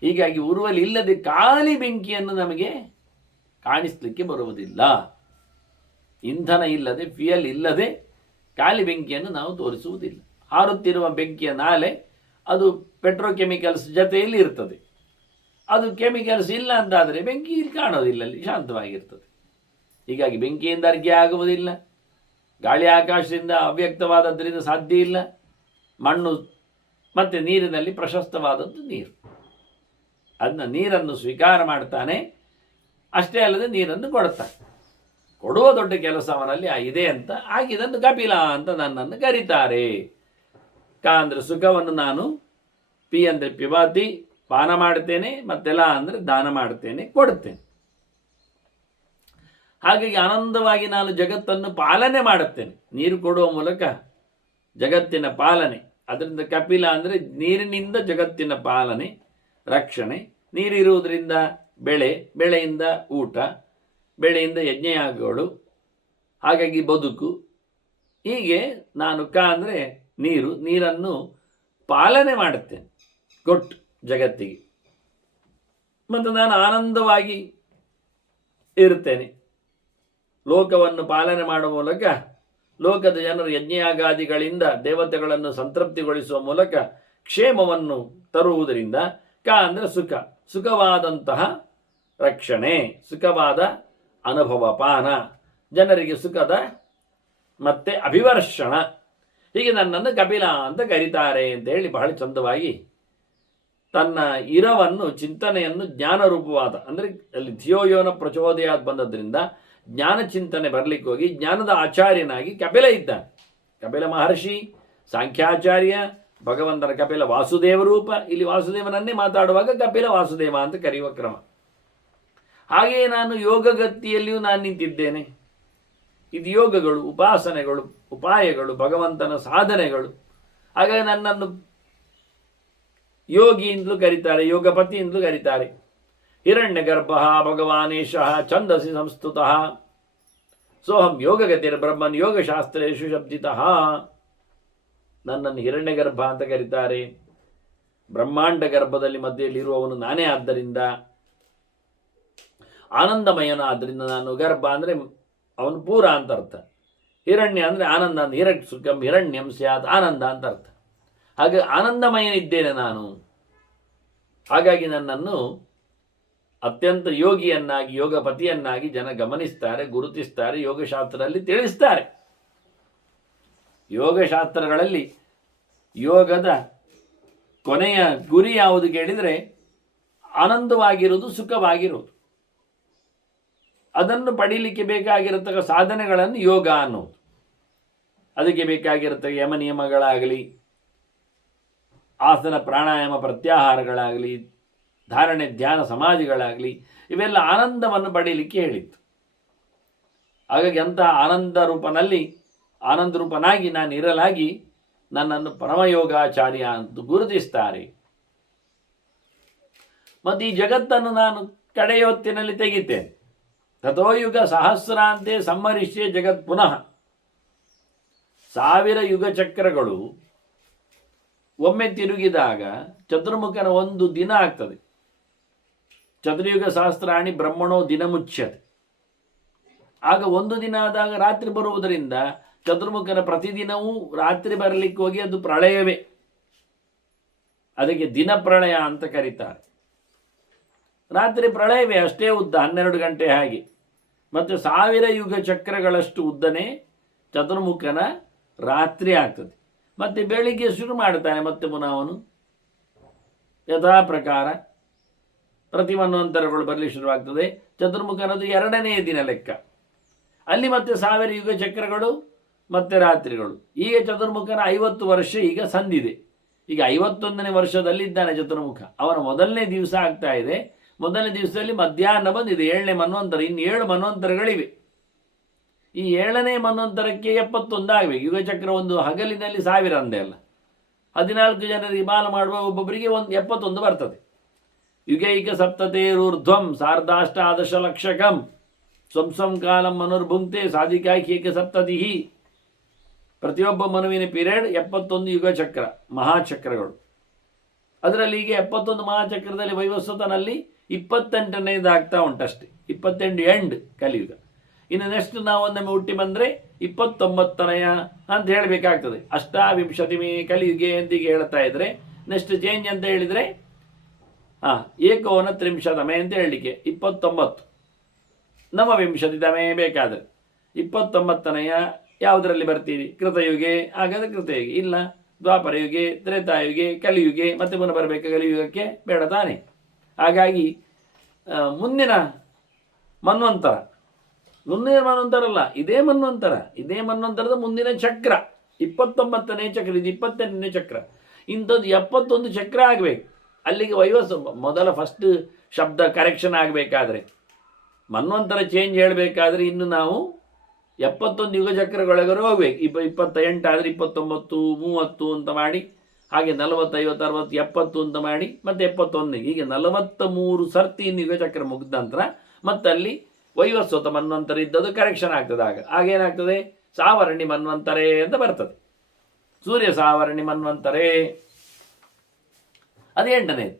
ಹೀಗಾಗಿ ಉರುವಲಿ ಇಲ್ಲದೆ ಖಾಲಿ ಬೆಂಕಿಯನ್ನು ನಮಗೆ ಕಾಣಿಸ್ಲಿಕ್ಕೆ ಬರುವುದಿಲ್ಲ. ಇಂಧನ ಇಲ್ಲದೆ, ಫ್ಯೂಯಲ್ ಇಲ್ಲದೆ ಖಾಲಿ ಬೆಂಕಿಯನ್ನು ನಾವು ತೋರಿಸುವುದಿಲ್ಲ. ಹಾರುತ್ತಿರುವ ಬೆಂಕಿಯ ನಾಲೆ ಅದು ಪೆಟ್ರೋಕೆಮಿಕಲ್ಸ್ ಜೊತೆಯಲ್ಲಿ ಇರ್ತದೆ. ಅದು ಕೆಮಿಕಲ್ಸ್ ಇಲ್ಲ ಅಂತಾದರೆ ಬೆಂಕಿ ಇಲ್ಲಿ ಕಾಣೋದಿಲ್ಲ, ಅಲ್ಲಿ ಶಾಂತವಾಗಿರ್ತದೆ. ಹೀಗಾಗಿ ಬೆಂಕಿಯಿಂದ ಅರ್ಘ್ಯ ಆಗುವುದಿಲ್ಲ. ಗಾಳಿ ಆಕಾಶದಿಂದ ಅವ್ಯಕ್ತವಾದದ್ದರಿಂದ ಸಾಧ್ಯ ಇಲ್ಲ. ಮಣ್ಣು ಮತ್ತು ನೀರಿನಲ್ಲಿ ಪ್ರಶಸ್ತವಾದದ್ದು ನೀರು. ಅದನ್ನ ನೀರನ್ನು ಸ್ವೀಕಾರ ಮಾಡ್ತಾನೆ. ಅಷ್ಟೇ ಅಲ್ಲದೆ ನೀರನ್ನು ಕೊಡ್ತಾನೆ. ಕೊಡುವ ದೊಡ್ಡ ಕೆಲಸ ಅವನಲ್ಲಿ ಇದೆ ಅಂತ ಆಗಿದನ್ನು ಕಪಿಲ ಅಂತ ನನ್ನನ್ನು ಕರೀತಾರೆ. ಕ ಅಂದರೆ ಸುಖವನ್ನು ನಾನು, ಪಿ ಅಂದರೆ ಪಿಬಾತಿ ಪಾನ ಮಾಡ್ತೇನೆ, ಮತ್ತೆ ಲ ಅಂದರೆ ದಾನ ಮಾಡ್ತೇನೆ, ಕೊಡ್ತೇನೆ. ಹಾಗಾಗಿ ಆನಂದವಾಗಿ ನಾನು ಜಗತ್ತನ್ನು ಪಾಲನೆ ಮಾಡುತ್ತೇನೆ. ನೀರು ಕೊಡುವ ಮೂಲಕ ಜಗತ್ತಿನ ಪಾಲನೆ. ಅದರಿಂದ ಕಪಿಲ ಅಂದರೆ ನೀರಿನಿಂದ ಜಗತ್ತಿನ ಪಾಲನೆ, ರಕ್ಷಣೆ. ನೀರಿರುವುದರಿಂದ ಬೆಳೆ, ಬೆಳೆಯಿಂದ ಊಟ, ಬೆಳೆಯಿಂದ ಯಜ್ಞಯಾಗಗಳು, ಹಾಗಾಗಿ ಬದುಕು. ಹೀಗೆ ನಾನು ಕ ಅಂದರೆ ನೀರು, ನೀರನ್ನು ಪಾಲನೆ ಮಾಡುತ್ತೇನೆ ಕೊಟ್ಟು ಜಗತ್ತಿಗೆ. ಮತ್ತು ನಾನು ಆನಂದವಾಗಿ ಇರುತ್ತೇನೆ. ಲೋಕವನ್ನು ಪಾಲನೆ ಮಾಡುವ ಮೂಲಕ ಲೋಕದ ಜನರು ಯಜ್ಞಯಾಗಾದಿಗಳಿಂದ ದೇವತೆಗಳನ್ನು ಸಂತೃಪ್ತಿಗೊಳಿಸುವ ಮೂಲಕ ಕ್ಷೇಮವನ್ನು ತರುವುದರಿಂದ ಕ ಅಂದರೆ ಸುಖ, ಸುಖವಾದಂತಹ ರಕ್ಷಣೆ, ಸುಖವಾದ ಅನುಭವ, ಪಾನ, ಜನರಿಗೆ ಸುಖದ ಮತ್ತೆ ಅಭಿವರ್ಷಣ. ಹೀಗೆ ನನ್ನನ್ನು ಕಪಿಲ ಅಂತ ಕರೀತಾರೆ ಅಂತ ಹೇಳಿ ಬಹಳ ಚಂದವಾಗಿ ತನ್ನ ಇರವನ್ನು, ಚಿಂತನೆಯನ್ನು ಜ್ಞಾನರೂಪವಾದ ಅಂದರೆ ಅಲ್ಲಿ ಧಿಯೋಯೋನ ಪ್ರಚೋದಯಾತ್ ಬಂದದ್ರಿಂದ ಜ್ಞಾನ ಚಿಂತನೆ ಬರಲಿಕ್ಕೆ ಹೋಗಿ ಜ್ಞಾನದ ಆಚಾರ್ಯನಾಗಿ ಕಪಿಲ ಇದ್ದಾನೆ. ಕಪಿಲ ಮಹರ್ಷಿ, ಸಾಂಖ್ಯಾಚಾರ್ಯ, ಭಗವಂತನ ಕಪಿಲ ವಾಸುದೇವ ರೂಪ. ಇಲ್ಲಿ ವಾಸುದೇವನನ್ನೇ ಮಾತಾಡುವಾಗ ಕಪಿಲ ವಾಸುದೇವ ಅಂತ ಕರೆಯುವ ಕ್ರಮ. ಹಾಗೆಯೇ ನಾನು ಯೋಗಗತಿಯಲ್ಲಿಯೂ ನಾನು ನಿಂತಿದ್ದೇನೆ. ಇದು ಯೋಗಗಳು, ಉಪಾಸನೆಗಳು, ಉಪಾಯಗಳು, ಭಗವಂತನ ಸಾಧನೆಗಳು. ಹಾಗಾಗಿ ನನ್ನನ್ನು ಯೋಗಿ ಎಂದಲೂ ಕರೀತಾರೆ, ಯೋಗಪತಿ ಎಂದಲೂ ಕರೀತಾರೆ. ಹಿರಣ್ಯ ಗರ್ಭ ಭಗವಾನೇಶಃ ಛಂದಸಿ ಸಂಸ್ತುತಃ ಸೋಹಂ ಯೋಗಗತಿರ್ ಬ್ರಹ್ಮನ್ ಯೋಗಶಾಸ್ತ್ರೇಷು ಶಬ್ದಿತಃ. ನನ್ನನ್ನು ಹಿರಣ್ಯ ಗರ್ಭ ಅಂತ ಕರೀತಾರೆ. ಬ್ರಹ್ಮಾಂಡ ಗರ್ಭದಲ್ಲಿ ಮಧ್ಯೆಯಲ್ಲಿರುವವನು ನಾನೇ. ಆದ್ದರಿಂದ ಆನಂದಮಯನ. ಆದ್ದರಿಂದ ನಾನು ಗರ್ಭ ಅಂದರೆ ಅವನು ಪೂರ ಅಂತ ಅರ್ಥ. ಹಿರಣ್ಯ ಅಂದರೆ ಆನಂದ ಅಂತ, ಹಿರಣ್ಯ ಸುಖಂ ಹಿರಣ್ಯಂ ಸ್ಯಾತ್, ಆನಂದ ಅಂತ ಅರ್ಥ. ಹಾಗೆ ಆನಂದಮಯನಿದ್ದೇನೆ ನಾನು. ಹಾಗಾಗಿ ನನ್ನನ್ನು ಅತ್ಯಂತ ಯೋಗಿಯನ್ನಾಗಿ, ಯೋಗಪತಿಯನ್ನಾಗಿ ಜನ ಗಮನಿಸ್ತಾರೆ, ಗುರುತಿಸ್ತಾರೆ, ಯೋಗಶಾಸ್ತ್ರದಲ್ಲಿ ತಿಳಿಸ್ತಾರೆ. ಯೋಗಶಾಸ್ತ್ರಗಳಲ್ಲಿ ಯೋಗದ ಕೊನೆಯ ಗುರಿ ಯಾವುದು ಕೇಳಿದರೆ ಆನಂದವಾಗಿರುವುದು, ಸುಖವಾಗಿರುವುದು. ಅದನ್ನು ಪಡೀಲಿಕ್ಕೆ ಬೇಕಾಗಿರತಕ್ಕ ಸಾಧನೆಗಳನ್ನು ಯೋಗ ಅನ್ನೋದು. ಅದಕ್ಕೆ ಬೇಕಾಗಿರತಕ್ಕ ಯಮ ನಿಯಮಗಳಾಗಲಿ, ಆಸನ ಪ್ರಾಣಾಯಾಮ ಪ್ರತ್ಯಾಹಾರಗಳಾಗಲಿ, ಧಾರಣೆ ಧ್ಯಾನ ಸಮಾಧಿಗಳಾಗಲಿ, ಇವೆಲ್ಲ ಆನಂದವನ್ನು ಪಡೀಲಿಕ್ಕೆ ಹೇಳಿತ್ತು. ಹಾಗಾಗಿ ಅಂತಹ ಆನಂದ ರೂಪನಲ್ಲಿ, ಆನಂದ ರೂಪನಾಗಿ ನಾನು ಇರಲಾಗಿ ನನ್ನನ್ನು ಪರಮಯೋಗಾಚಾರ್ಯ ಅಂತ ಗುರುತಿಸ್ತಾರೆ. ಮತ್ತು ಈ ಜಗತ್ತನ್ನು ನಾನು ಕಡೆಯೊತ್ತಿನಲ್ಲಿ ತೆಗಿತೇನೆ. ತಥೋಯುಗ ಸಹಸ್ರಾಂತೆ ಸಂಹರಿಷ್ಯೆ ಜಗತ್ ಪುನಃ. 1000 ಯುಗ ಚಕ್ರಗಳು ಒಮ್ಮೆ ತಿರುಗಿದಾಗ ಚತುರ್ಮುಖನ ಒಂದು ದಿನ ಆಗ್ತದೆ. ಚತುರ್ಯುಗ ಸಹಸ್ರಾಣಿ ಬ್ರಹ್ಮಣೋ ದಿನ ಮುಚ್ಯತೆ. ಆಗ ಒಂದು ದಿನ ಆದಾಗ ರಾತ್ರಿ ಬರುವುದರಿಂದ ಚತುರ್ಮುಖನ ಪ್ರತಿದಿನವೂ ರಾತ್ರಿ ಬರಲಿಕ್ಕೆ ಹೋಗಿ ಅದು ಪ್ರಳಯವೇ. ಅದಕ್ಕೆ ದಿನ ಪ್ರಳಯ ಅಂತ ಕರೀತಾರೆ. ರಾತ್ರಿ ಪ್ರಳಯವೇ, ಅಷ್ಟೇ ಉದ್ದ, 12 ಗಂಟೆ ಹಾಗೆ. ಮತ್ತು 1000 ಯುಗ ಚಕ್ರಗಳಷ್ಟು ಉದ್ದನೇ ಚತುರ್ಮುಖನ ರಾತ್ರಿ ಆಗ್ತದೆ. ಮತ್ತೆ ಬೆಳಿಗ್ಗೆ ಶುರು ಮಾಡ್ತಾನೆ ಮತ್ತೆ ಪುನಃ ಅವನು ಯಥಾ ಪ್ರಕಾರ ಪ್ರತಿ ಮನ್ವಂತರಗಳು ಬರಲಿ ಶುರುವಾಗ್ತದೆ. ಚತುರ್ಮುಖನದು 2ನೇ ದಿನ ಲೆಕ್ಕ. ಅಲ್ಲಿ ಮತ್ತೆ 1000 ಯುಗ ಚಕ್ರಗಳು ಮತ್ತೆ ರಾತ್ರಿಗಳು. ಈಗ ಚತುರ್ಮುಖನ 50 ವರ್ಷ ಈಗ ಸಂದಿದೆ. ಈಗ 51ನೇ ವರ್ಷದಲ್ಲಿದ್ದಾನೆ ಚತುರ್ಮುಖ. ಅವನ ಮೊದಲನೇ ದಿವಸ ಆಗ್ತಾ ಇದೆ. ಮೊದಲನೇ ದಿವಸದಲ್ಲಿ ಮಧ್ಯಾಹ್ನ ಬಂದಿದೆ, 7ನೇ ಮನ್ವಂತರ. ಇನ್ನು 7 ಮನ್ವಂತರಗಳಿವೆ. ಈ 7ನೇ ಮನ್ವಂತರಕ್ಕೆ 71 ಆಗಬೇಕು. ಯುಗಚಕ್ರ ಒಂದು ಹಗಲಿನಲ್ಲಿ 1000 ಅಂದೇ ಅಲ್ಲ, 14 ಜನರಿಗೆ ಬಾಲ ಮಾಡುವ ಒಬ್ಬೊಬ್ಬರಿಗೆ 71 ಬರ್ತದೆ. ಯುಗೈಕ ಸಪ್ತತೇರೂರ್ಧ್ವಂ ಸಾರ್ಧಾಷ್ಟಾದಶ ಲಕ್ಷಕಂ ಸ್ವಂ ಸ್ವಂ ಕಾಲಂ ಮನುರ್ಭುಂಕ್ತೆ ಸಾಧಿಕಾಯ್ಕೇಕ ಸಪ್ತತಿ ಪ್ರತಿಯೊಬ್ಬ ಮನುವಿನ ಪೀರಿಯಡ್ 71 ಯುಗ ಚಕ್ರ, ಮಹಾಚಕ್ರಗಳು. ಅದರಲ್ಲಿ ಈಗ 71 ಮಹಾಚಕ್ರದಲ್ಲಿ ವೈವಸ್ವತನಲ್ಲಿ 28ನೇದಾಗ್ತಾ ಉಂಟಷ್ಟೇ. 28 ಎಂಡ್ ಕಲಿಯುಗ. ಇನ್ನು ನೆಕ್ಸ್ಟ್ ನಾವು ಒಮ್ಮೆ ಹುಟ್ಟಿ ಬಂದರೆ 29ನೇಯ ಅಂತ ಹೇಳಬೇಕಾಗ್ತದೆ. ಅಷ್ಟಾವಿಂಶತಿಮೇ ಕಲಿಯುಗೆ ಅಂತ ಈಗ ಹೇಳ್ತಾ ಇದ್ರೆ ನೆಕ್ಸ್ಟ್ ಚೇಂಜ್ ಅಂತ ಹೇಳಿದರೆ ಏಕೋನ ತ್ರಿಂಶತಮೆ ಅಂತ ಹೇಳಲಿಕ್ಕೆ 29 ನವವಿಂಶತಿತಮೇ ಬೇಕಾದರೆ 29ನೇಯ ಯಾವುದರಲ್ಲಿ ಬರ್ತೀರಿ? ಕೃತಯುಗೆ. ಹಾಗಾದರೆ ಕೃತಯುಗೆ ಇಲ್ಲ, ದ್ವಾಪರಯುಗೆ, ತ್ರೇತಾಯುಗೆ, ಕಲಿಯುಗೆ, ಮತ್ತೆ ಪುನಃ ಬರಬೇಕು ಕಲಿಯುಗಕ್ಕೆ, ಬೇಡ ತಾನೆ. ಹಾಗಾಗಿ ಮುಂದಿನ ಮನ್ವಂತರ, ಮುಂದಿನ ಮನ್ವಂತರ ಅಲ್ಲ, ಇದೇ ಮನ್ವಂತರ, ಇದೇ ಮನ್ವಂತರದ ಮುಂದಿನ ಚಕ್ರ 29ನೇ ಚಕ್ರ, ಇದು 28ನೇ ಚಕ್ರ. ಇಂಥದ್ದು 71 ಚಕ್ರ ಆಗಬೇಕು. ಅಲ್ಲಿಗೆ ಮೊದಲ ಫಸ್ಟ್ ಶಬ್ದ ಕರೆಕ್ಷನ್ ಆಗಬೇಕಾದ್ರೆ, ಮನ್ವಂತರ ಚೇಂಜ್ ಹೇಳಬೇಕಾದ್ರೆ ಇನ್ನು ನಾವು 71 ಯುಗ ಚಕ್ರಗೊಳಗರು ಹೋಗ್ಬೇಕು. 28 ಆದರೆ 29, 30 ಅಂತ ಮಾಡಿ, ಹಾಗೆ 40, 50, 60, 70 ಅಂತ ಮಾಡಿ, ಮತ್ತೆ 71, ಹೀಗೆ 43 ಸರ್ತಿ ಇನ್ನು ಯುಗ ಚಕ್ರ ಮುಗಿದ ನಂತರ ಮತ್ತೆ ಅಲ್ಲಿ ವೈವಸ್ವತ ಮನ್ವಂತರ ಇದ್ದದ್ದು ಕರೆಕ್ಷನ್ ಆಗ್ತದೆ. ಆಗೇನಾಗ್ತದೆ? ಸಾವರ್ಣಿ ಮನ್ವಂತರೇ ಅಂತ ಬರ್ತದೆ. ಸೂರ್ಯ ಸಾವರ್ಣಿ ಮನ್ವಂತರೇ ಅದು 8ನೇದು.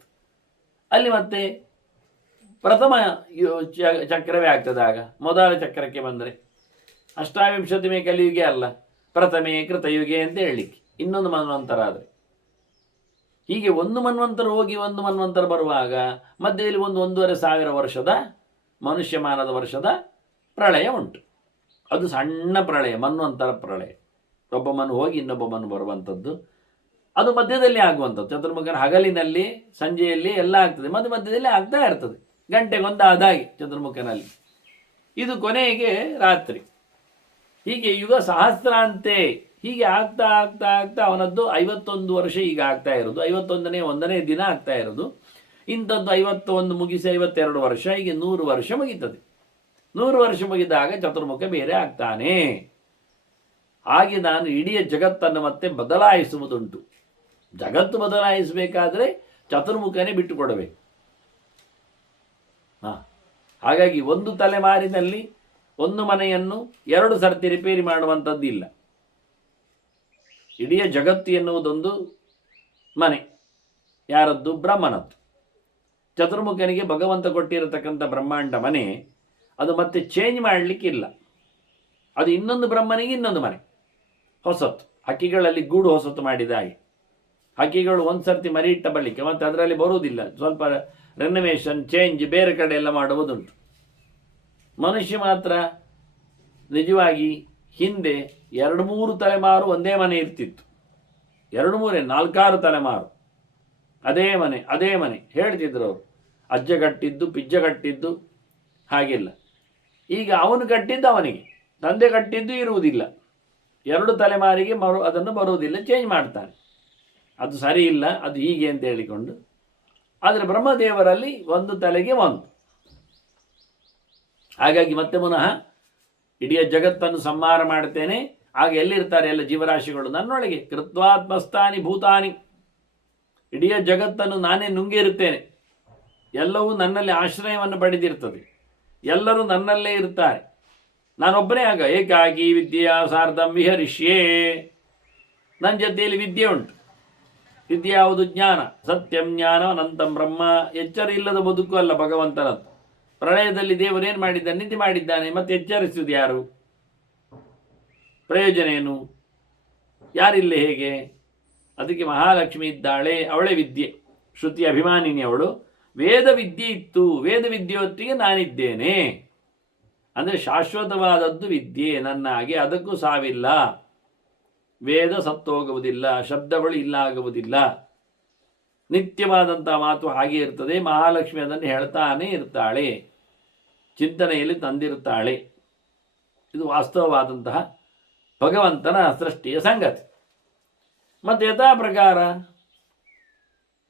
ಅಲ್ಲಿ ಮತ್ತೆ ಪ್ರಥಮ ಚಕ್ರವೇ ಆಗ್ತದೆ. ಆಗ ಮೊದಲ ಚಕ್ರಕ್ಕೆ ಬಂದರೆ ಅಷ್ಟಾವಿಂಶತಿಮೇ ಕಲಿಯುಗೆ ಅಲ್ಲ, ಪ್ರಥಮೇ ಕೃತಯುಗೆ ಅಂತ ಹೇಳಲಿಕ್ಕೆ ಇನ್ನೊಂದು ಮನ್ವಂತರ. ಆದರೆ ಹೀಗೆ ಒಂದು ಮನ್ವಂತರ ಹೋಗಿ ಒಂದು ಮನ್ವಂತರ ಬರುವಾಗ ಮಧ್ಯದಲ್ಲಿ 1,500 ವರ್ಷದ ಮನುಷ್ಯಮಾನದ ವರ್ಷದ ಪ್ರಳಯ ಉಂಟು. ಅದು ಸಣ್ಣ ಪ್ರಳಯ, ಮನ್ವಂತರ ಪ್ರಳಯ. ಒಬ್ಬ ಮನು ಹೋಗಿ ಇನ್ನೊಬ್ಬ ಮನು ಬರುವಂಥದ್ದು, ಅದು ಮಧ್ಯದಲ್ಲಿ ಆಗುವಂಥದ್ದು. ಚತುರ್ಮುಖನ ಹಗಲಿನಲ್ಲಿ, ಸಂಜೆಯಲ್ಲಿ ಎಲ್ಲ ಆಗ್ತದೆ, ಮಧ್ಯದಲ್ಲಿ ಆಗ್ತಾ ಇರ್ತದೆ, ಗಂಟೆಗೊಂದು ಆದಾಗಿ ಚತುರ್ಮುಖನಲ್ಲಿ. ಇದು ಕೊನೆಗೆ ರಾತ್ರಿ. ಹೀಗೆ ಯುಗ ಸಹಸ್ರಾಂತೆ ಹೀಗೆ ಆಗ್ತಾ ಆಗ್ತಾ ಆಗ್ತಾ ಅವನದ್ದು 51 ವರ್ಷ ಈಗ ಆಗ್ತಾ ಇರೋದು. 51ನೇ ದಿನ ಆಗ್ತಾ ಇರೋದು. ಇಂಥದ್ದು 51 ಮುಗಿಸಿ 52 ವರ್ಷ, ಹೀಗೆ 100 ವರ್ಷ ಮುಗೀತದೆ. 100 ವರ್ಷ ಮುಗಿದಾಗ ಚತುರ್ಮುಖ ಬೇರೆ ಆಗ್ತಾನೆ. ಹಾಗೆ ನಾನು ಇಡೀ ಜಗತ್ತನ್ನು ಮತ್ತೆ ಬದಲಾಯಿಸುವುದುಂಟು. ಜಗತ್ತು ಬದಲಾಯಿಸಬೇಕಾದ್ರೆ ಚತುರ್ಮುಖನೇ ಬಿಟ್ಟುಕೊಡಬೇಕು. ಹಾಗಾಗಿ ಒಂದು ತಲೆಮಾರಿನಲ್ಲಿ ಒಂದು ಮನೆಯನ್ನು 2 ಸರ್ತಿ ರಿಪೇರಿ ಮಾಡುವಂಥದ್ದು ಇಲ್ಲ. ಇಡೀ ಜಗತ್ತು ಎನ್ನುವುದೊಂದು ಮನೆ. ಯಾರದ್ದು? ಬ್ರಹ್ಮನದ್ದು. ಚತುರ್ಮುಖನಿಗೆ ಭಗವಂತ ಕೊಟ್ಟಿರತಕ್ಕಂಥ ಬ್ರಹ್ಮಾಂಡ ಮನೆ, ಅದು ಮತ್ತೆ ಚೇಂಜ್ ಮಾಡಲಿಕ್ಕಿಲ್ಲ. ಅದು ಇನ್ನೊಂದು ಬ್ರಹ್ಮನಿಗೆ ಇನ್ನೊಂದು ಮನೆ ಹೊಸತ್ತು. ಹಕ್ಕಿಗಳಲ್ಲಿ ಗೂಡು ಹೊಸತು ಮಾಡಿದ ಹಾಗೆ. ಹಕ್ಕಿಗಳು ಒಂದು ಸರ್ತಿ ಮರಿ ಇಟ್ಟ ಬಳಿಕ ಮತ್ತೆ ಅದರಲ್ಲಿ ಬರುವುದಿಲ್ಲ, ಸ್ವಲ್ಪ ರೆನೋವೇಷನ್ ಚೇಂಜ್ ಬೇರೆ ಕಡೆ ಎಲ್ಲ ಮಾಡುವುದುಂಟು. ಮನುಷ್ಯ ಮಾತ್ರ ನಿಜವಾಗಿ ಹಿಂದೆ 2-3 ತಲೆಮಾರು ಒಂದೇ ಮನೆ ಇರ್ತಿತ್ತು. 2-3 4-6 ತಲೆಮಾರು ಅದೇ ಮನೆ ಹೇಳ್ತಿದ್ರು ಅವರು. ಅಜ್ಜ ಕಟ್ಟಿದ್ದು, ಪಿಜ್ಜ ಕಟ್ಟಿದ್ದು ಹಾಗೆಲ್ಲ. ಈಗ ಅವನು ಕಟ್ಟಿದ್ದು ಅವನಿಗೆ, ತಂದೆ ಕಟ್ಟಿದ್ದು ಇರುವುದಿಲ್ಲ. 2 ತಲೆಮಾರಿಗೆ ಅದನ್ನು ಬರುವುದಿಲ್ಲ, ಚೇಂಜ್ ಮಾಡ್ತಾನೆ. ಅದು ಸರಿ ಇಲ್ಲ, ಅದು ಹೀಗೆ ಅಂತ ಹೇಳಿಕೊಂಡು. ಆದರೆ ಬ್ರಹ್ಮದೇವರಲ್ಲಿ ಒಂದು ತಲೆಗೆ ಒಂದು. ಹಾಗಾಗಿ ಮತ್ತೆ ಪುನಃ ಇಡೀ ಜಗತ್ತನ್ನು ಸಂಹಾರ ಮಾಡ್ತೇನೆ. ಆಗ ಎಲ್ಲಿರ್ತಾರೆ ಎಲ್ಲ ಜೀವರಾಶಿಗಳು? ನನ್ನೊಳಗೆ. ಕೃತ್ವಾತ್ಮಸ್ಥಾನಿ ಭೂತಾನಿ. ಇಡೀ ಜಗತ್ತನ್ನು ನಾನೇ ನುಂಗಿರುತ್ತೇನೆ. ಎಲ್ಲವೂ ನನ್ನಲ್ಲಿ ಆಶ್ರಯವನ್ನು ಪಡೆದಿರ್ತದೆ. ಎಲ್ಲರೂ ನನ್ನಲ್ಲೇ ಇರ್ತಾರೆ. ನಾನೊಬ್ಬನೇ ಆಗ ಏಕಾಗಿ ವಿದ್ಯೆಯ ಸಾರ್ಧಂ ವಿಹರಿಷ್ಯೇ. ನನ್ನ ಜೊತೆಯಲ್ಲಿ ವಿದ್ಯೆ ಉಂಟು. ವಿದ್ಯೆ ಯಾವುದು? ಜ್ಞಾನ. ಸತ್ಯಂ ಜ್ಞಾನ ಅನಂತಂ ಬ್ರಹ್ಮ. ಎಚ್ಚರ ಇಲ್ಲದ ಬದುಕು ಅಲ್ಲ ಭಗವಂತನದ್ದು. ಪ್ರಳಯದಲ್ಲಿ ದೇವರೇನು ಮಾಡಿದ್ದಾನೆ? ನಿಧಿ ಮಾಡಿದ್ದಾನೆ. ಮತ್ತೆ ಎಚ್ಚರಿಸುವುದು ಯಾರು? ಪ್ರಯೋಜನ ಏನು? ಯಾರಿಲ್ಲ ಹೇಗೆ? ಅದಕ್ಕೆ ಮಹಾಲಕ್ಷ್ಮಿ ಇದ್ದಾಳೆ, ಅವಳೇ ವಿದ್ಯೆ. ಶ್ರುತಿ ಅಭಿಮಾನಿನಿ ಅವಳು. ವೇದ ವಿದ್ಯೆ ಇತ್ತು, ವೇದ ವಿದ್ಯೆಯೊತ್ತಿಗೆ ನಾನಿದ್ದೇನೆ. ಅಂದರೆ ಶಾಶ್ವತವಾದದ್ದು ವಿದ್ಯೆ ನನ್ನ ಹಾಗೆ, ಅದಕ್ಕೂ ಸಾವಿಲ್ಲ. ವೇದ ಸತ್ತೋಗುವುದಿಲ್ಲ, ಶಬ್ದಗಳು ಇಲ್ಲ ಆಗುವುದಿಲ್ಲ. ನಿತ್ಯವಾದಂಥ ಮಾತು ಹಾಗೆ ಇರ್ತದೆ. ಮಹಾಲಕ್ಷ್ಮಿ ಅದನ್ನು ಹೇಳ್ತಾನೆ ಇರ್ತಾಳೆ, ಚಿಂತನೆಯಲ್ಲಿ ತಂದಿರುತ್ತಾಳೆ. ಇದು ವಾಸ್ತವವಾದಂತಹ ಭಗವಂತನ ಸೃಷ್ಟಿಯ ಸಂಗತಿ. ಮತ್ತು ಯಥಾ ಪ್ರಕಾರ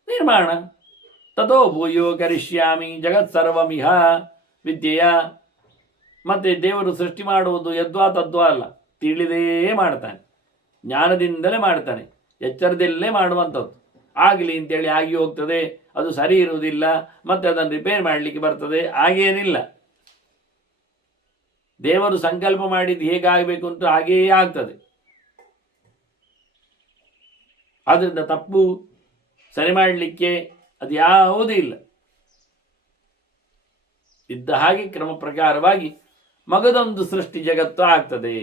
ನಿರ್ಮಾಣ. ತಥೋ ಭೂಯೋ ಕರಿಷ್ಯಾಮಿ ಜಗತ್ ಸರ್ವಮಿಹ ವಿದ್ಯೆಯ. ಮತ್ತೆ ದೇವರು ಸೃಷ್ಟಿ ಮಾಡುವುದು ಯದ್ವಾ ತದ್ವಾ ಅಲ್ಲ, ತಿಳಿದೇ ಮಾಡ್ತಾನೆ, ಜ್ಞಾನದಿಂದಲೇ ಮಾಡ್ತಾನೆ, ಎಚ್ಚರದಲ್ಲೇ ಮಾಡುವಂಥದ್ದು. ಆಗಲಿ ಅಂತೇಳಿ ಆಗಿ ಹೋಗ್ತದೆ, ಅದು ಸರಿ ಇರುವುದಿಲ್ಲ, ಮತ್ತೆ ಅದನ್ನು ರಿಪೇರ್ ಮಾಡಲಿಕ್ಕೆ ಬರ್ತದೆ, ಹಾಗೇನಿಲ್ಲ. ದೇವರು ಸಂಕಲ್ಪ ಮಾಡಿದ್ದು ಹೇಗಾಗಬೇಕು ಅಂತ ಹಾಗೆಯೇ ಆಗ್ತದೆ. ಆದ್ದರಿಂದ ತಪ್ಪು ಸರಿ ಮಾಡಲಿಕ್ಕೆ ಅದು ಯಾವುದೂ ಇಲ್ಲ. ಇದ್ದ ಹಾಗೆ ಕ್ರಮ ಪ್ರಕಾರವಾಗಿ ಮಗದೊಂದು ಸೃಷ್ಟಿ ಜಗತ್ತು ಆಗ್ತದೆ.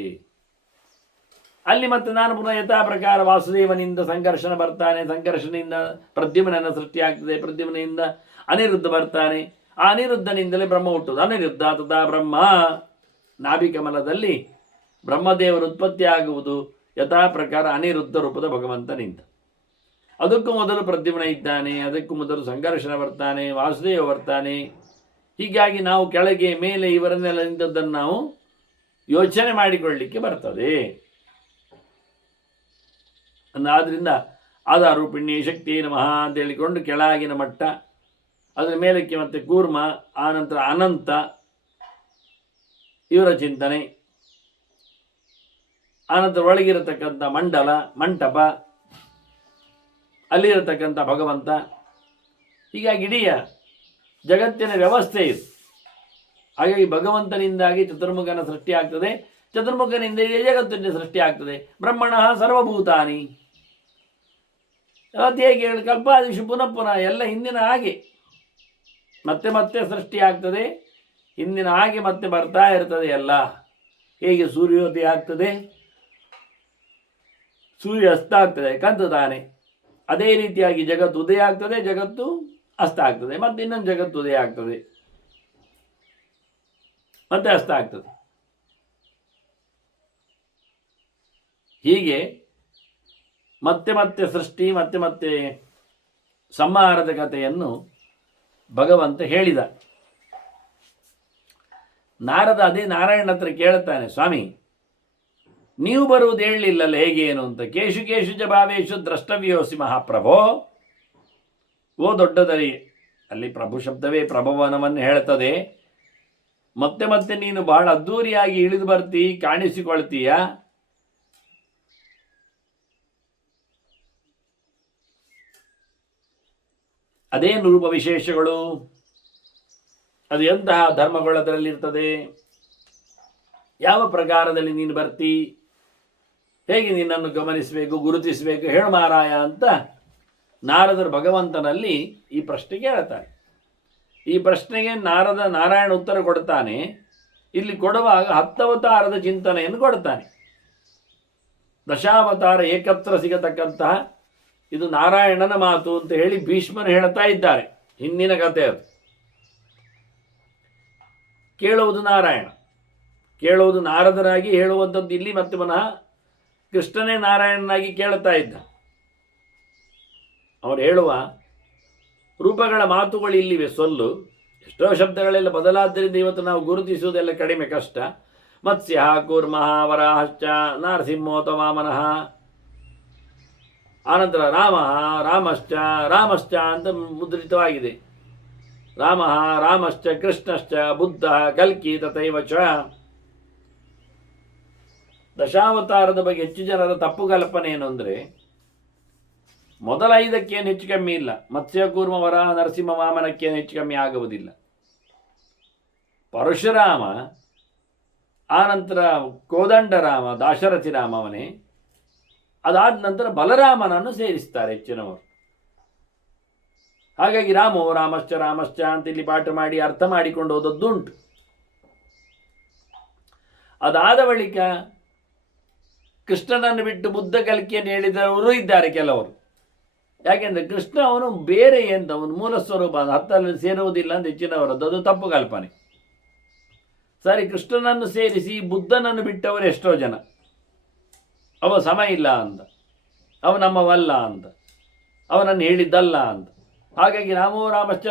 ಅಲ್ಲಿ ಮತ್ತೆ ನಾನು ಪುನಃ ಯಥಾ ಪ್ರಕಾರ ವಾಸುದೇವನಿಂದ ಸಂಘರ್ಷಣ ಬರ್ತಾನೆ, ಸಂಘರ್ಷಣೆಯಿಂದ ಪ್ರದ್ಯುಮ್ನನ ಸೃಷ್ಟಿ ಆಗ್ತದೆ, ಪ್ರದ್ಯುಮ್ನೆಯಿಂದ ಅನಿರುದ್ಧ ಬರ್ತಾನೆ, ಆ ಅನಿರುದ್ಧನಿಂದಲೇ ಬ್ರಹ್ಮ ಹುಟ್ಟುವುದು. ಅನಿರುದ್ಧ ತಥಾ ಬ್ರಹ್ಮ, ನಾಭಿಕಮಲದಲ್ಲಿ ಬ್ರಹ್ಮದೇವರ ಉತ್ಪತ್ತಿ ಆಗುವುದು ಯಥಾ ಪ್ರಕಾರ ಅನಿರುದ್ಧ ರೂಪದ ಭಗವಂತನಿಂದ. ಅದಕ್ಕೂ ಮೊದಲು ಪ್ರದ್ಯುಮ್ನ ಇದ್ದಾನೆ, ಅದಕ್ಕೂ ಮೊದಲು ಸಂಘರ್ಷಣ ಬರ್ತಾನೆ, ವಾಸುದೇವ ಬರ್ತಾನೆ. ಹೀಗಾಗಿ ನಾವು ಕೆಳಗೆ ಮೇಲೆ ಇವರನ್ನೆಲ್ಲ ನಿಂತದ್ದನ್ನು ನಾವು ಯೋಚನೆ ಮಾಡಿಕೊಳ್ಳಲಿಕ್ಕೆ ಬರ್ತದೆ. ಆದ್ದರಿಂದ ಆಧಾರೂಪಿಣ್ಯ ಶಕ್ತಿ ನಮಃ ಅಂತ ಹೇಳಿಕೊಂಡು ಕೆಳಗಿನ ಮಟ್ಟ, ಅದರ ಮೇಲಕ್ಕೆ ಮತ್ತೆ ಕೂರ್ಮ, ಆನಂತರ ಅನಂತ ಇವರ ಚಿಂತನೆ, ಆನಂತರ ಒಳಗಿರತಕ್ಕಂಥ ಮಂಡಲ, ಮಂಟಪ, ಅಲ್ಲಿರತಕ್ಕಂಥ ಭಗವಂತ. ಹೀಗಾಗಿ ಇಡೀ ಜಗತ್ತಿನ ವ್ಯವಸ್ಥೆ ಇದು. ಹಾಗಾಗಿ ಭಗವಂತನಿಂದಾಗಿ ಚತುರ್ಮುಖನ ಸೃಷ್ಟಿ ಆಗ್ತದೆ, ಚತುರ್ಮುಖನಿಂದ ಜಗತ್ತಿನ ಸೃಷ್ಟಿ ಆಗ್ತದೆ. ಬ್ರಹ್ಮಣ ಸರ್ವಭೂತಾನಿ ಹೇಗೆ ಕಲ್ಪಾದಿಶು ಪುನಃ ಪುನಃ ಎಲ್ಲ ಹಿಂದಿನ ಹಾಗೆ ಮತ್ತೆ ಮತ್ತೆ ಸೃಷ್ಟಿ ಆಗ್ತದೆ, ಹಿಂದಿನ ಹಾಗೆ ಮತ್ತೆ ಬರ್ತಾ ಇರ್ತದೆ ಎಲ್ಲ. ಹೇಗೆ ಸೂರ್ಯೋದಯ ಆಗ್ತದೆ, ಸೂರ್ಯ ಅಸ್ತ ಆಗ್ತದೆ, ಕಂದು ತಾನೆ. ಅದೇ ರೀತಿಯಾಗಿ ಜಗತ್ತು ಉದಯ ಆಗ್ತದೆ, ಜಗತ್ತು ಅಸ್ತ ಆಗ್ತದೆ, ಮತ್ತೆ ಇನ್ನೊಂದು ಜಗತ್ತು ಉದಯ ಆಗ್ತದೆ, ಮತ್ತೆ ಅಸ್ತ ಆಗ್ತದೆ. ಹೀಗೆ ಮತ್ತೆ ಮತ್ತೆ ಸೃಷ್ಟಿ, ಮತ್ತೆ ಮತ್ತೆ ಸಂಹಾರದ ಕಥೆಯನ್ನು ಭಗವಂತ ಹೇಳಿದ. ನಾರದ ಅದೇ ನಾರಾಯಣ ಹತ್ರ ಕೇಳುತ್ತಾನೆ, ಸ್ವಾಮಿ ನೀವು ಬರುವುದು ಹೇಳಲಿಲ್ಲಲ್ಲ ಹೇಗೆ ಏನು ಅಂತ. ಕೇಶು ಕೇಶುಜ ಭಾವೇಶು ದ್ರಷ್ಟವ್ಯೋಸಿ ಮಹಾಪ್ರಭೋ. ಓ ದೊಡ್ಡದರಿ, ಅಲ್ಲಿ ಪ್ರಭು ಶಬ್ದವೇ ಪ್ರಭವನವನ್ನು ಹೇಳ್ತದೆ. ಮತ್ತೆ ಮತ್ತೆ ನೀನು ಬಹಳ ಅದ್ದೂರಿಯಾಗಿ ಇಳಿದು ಬರ್ತೀ, ಕಾಣಿಸಿಕೊಳ್ತೀಯ. ಅದೇನು ರೂಪ ವಿಶೇಷಗಳು, ಅದು ಎಂತಹ ಧರ್ಮಗಳು ಅದರಲ್ಲಿರ್ತದೆ, ಯಾವ ಪ್ರಕಾರದಲ್ಲಿ ನೀನು ಬರ್ತಿ, ಹೇಗೆ ನಿನ್ನನ್ನು ಗಮನಿಸಬೇಕು, ಗುರುತಿಸಬೇಕು, ಹೇಳು ಮಾರಾಯ ಅಂತ ನಾರದರು ಭಗವಂತನಲ್ಲಿ ಈ ಪ್ರಶ್ನೆ ಕೇಳ್ತಾರೆ. ಈ ಪ್ರಶ್ನೆಗೆ ನಾರಾಯಣ ಉತ್ತರ ಕೊಡ್ತಾನೆ. ಇಲ್ಲಿ ಕೊಡುವಾಗ 10 ಅವತಾರದ ಚಿಂತನೆಯನ್ನು ಕೊಡ್ತಾನೆ. ದಶಾವತಾರ ಏಕತ್ರ ಸಿಗತಕ್ಕಂತಹ ಇದು ನಾರಾಯಣನ ಮಾತು ಅಂತ ಹೇಳಿ ಭೀಷ್ಮರು ಹೇಳ್ತಾ ಇದ್ದಾರೆ. ಹಿಂದಿನ ಕಥೆ ಅದು. ಕೇಳುವುದು ನಾರಾಯಣ, ಕೇಳುವುದು ನಾರದರಾಗಿ ಹೇಳುವಂಥದ್ದು ಇಲ್ಲಿ. ಮತ್ತೆ ಪುನಃ ಕೃಷ್ಣನೇ ನಾರಾಯಣನಾಗಿ ಕೇಳ್ತಾ ಇದ್ದ. ಅವರು ಹೇಳುವ ರೂಪಗಳ ಮಾತುಗಳು ಇಲ್ಲಿವೆ ಸೊಲ್ಲು. ಎಷ್ಟೋ ಶಬ್ದಗಳೆಲ್ಲ ಬದಲಾದ್ದರಿಂದ ಇವತ್ತು ನಾವು ಗುರುತಿಸುವುದೆಲ್ಲ ಕಡಿಮೆ ಕಷ್ಟ. ಮತ್ಸ್ಯ ಕೂರ್ಮಃ ವರಾಹಶ್ಚ ನಾರಸಿಂಹೋತ ವಾಮನಃ, ಆನಂತರ ರಾಮ ರಾಮಶ್ಚ ಅಂತ ಮುದ್ರಿತವಾಗಿದೆ. ರಾಮ ರಾಮಶ್ಚ ಕೃಷ್ಣಶ್ಚ ಬುದ್ಧ ಕಲ್ಕಿ ತಥೈವ ಚ. ದಶಾವತಾರದ ಬಗ್ಗೆ ಹೆಚ್ಚು ಜನರ ತಪ್ಪು ಕಲ್ಪನೆ ಏನು ಅಂದರೆ, ಮೊದಲ 5ಕ್ಕೇನು ಹೆಚ್ಚು ಕಮ್ಮಿ ಇಲ್ಲ, ಮತ್ಸ್ಯ ಕೂರ್ಮ ವರಾಹ ನರಸಿಂಹ ವಾಮನಕ್ಕೇನು ಹೆಚ್ಚು ಕಮ್ಮಿ ಆಗುವುದಿಲ್ಲ. ಪರಶುರಾಮ, ಆನಂತರ ಕೋದಂಡರಾಮ, ದಾಶರಥಿ ರಾಮ ಅವನೇ. ಅದಾದ ನಂತರ ಬಲರಾಮನನ್ನು ಸೇರಿಸ್ತಾರೆ ಹೆಚ್ಚಿನವರು. ಹಾಗಾಗಿ ರಾಮಶ್ಚ ಅಂತ ಇಲ್ಲಿ ಪಾಠ ಮಾಡಿ ಅರ್ಥ ಮಾಡಿಕೊಂಡು ಹೋದದ್ದುಂಟು. ಅದಾದ ಬಳಿಕ ಕೃಷ್ಣನನ್ನು ಬಿಟ್ಟು ಬುದ್ಧ ಕಲ್ಕಿಯನ್ನು ಹೇಳಿದವರು ಇದ್ದಾರೆ ಕೆಲವರು. ಯಾಕೆಂದರೆ ಕೃಷ್ಣ ಅವನು ಬೇರೆ ಅಂತ, ಅವನು ಮೂಲ ಸ್ವರೂಪ, 10 ಸೇರುವುದಿಲ್ಲ ಅಂತ ಹೆಚ್ಚಿನವರದ್ದು. ಅದು ತಪ್ಪು ಕಲ್ಪನೆ. ಸರಿ, ಕೃಷ್ಣನನ್ನು ಸೇರಿಸಿ ಬುದ್ಧನನ್ನು ಬಿಟ್ಟವರು ಎಷ್ಟೋ ಜನ, ಅವ ಸಮ ಇಲ್ಲ ಅಂತ, ಅವ ನಮ್ಮವಲ್ಲ ಅಂತ, ಅವನನ್ನು ಹೇಳಿದ್ದಲ್ಲ ಅಂತ. ಹಾಗಾಗಿ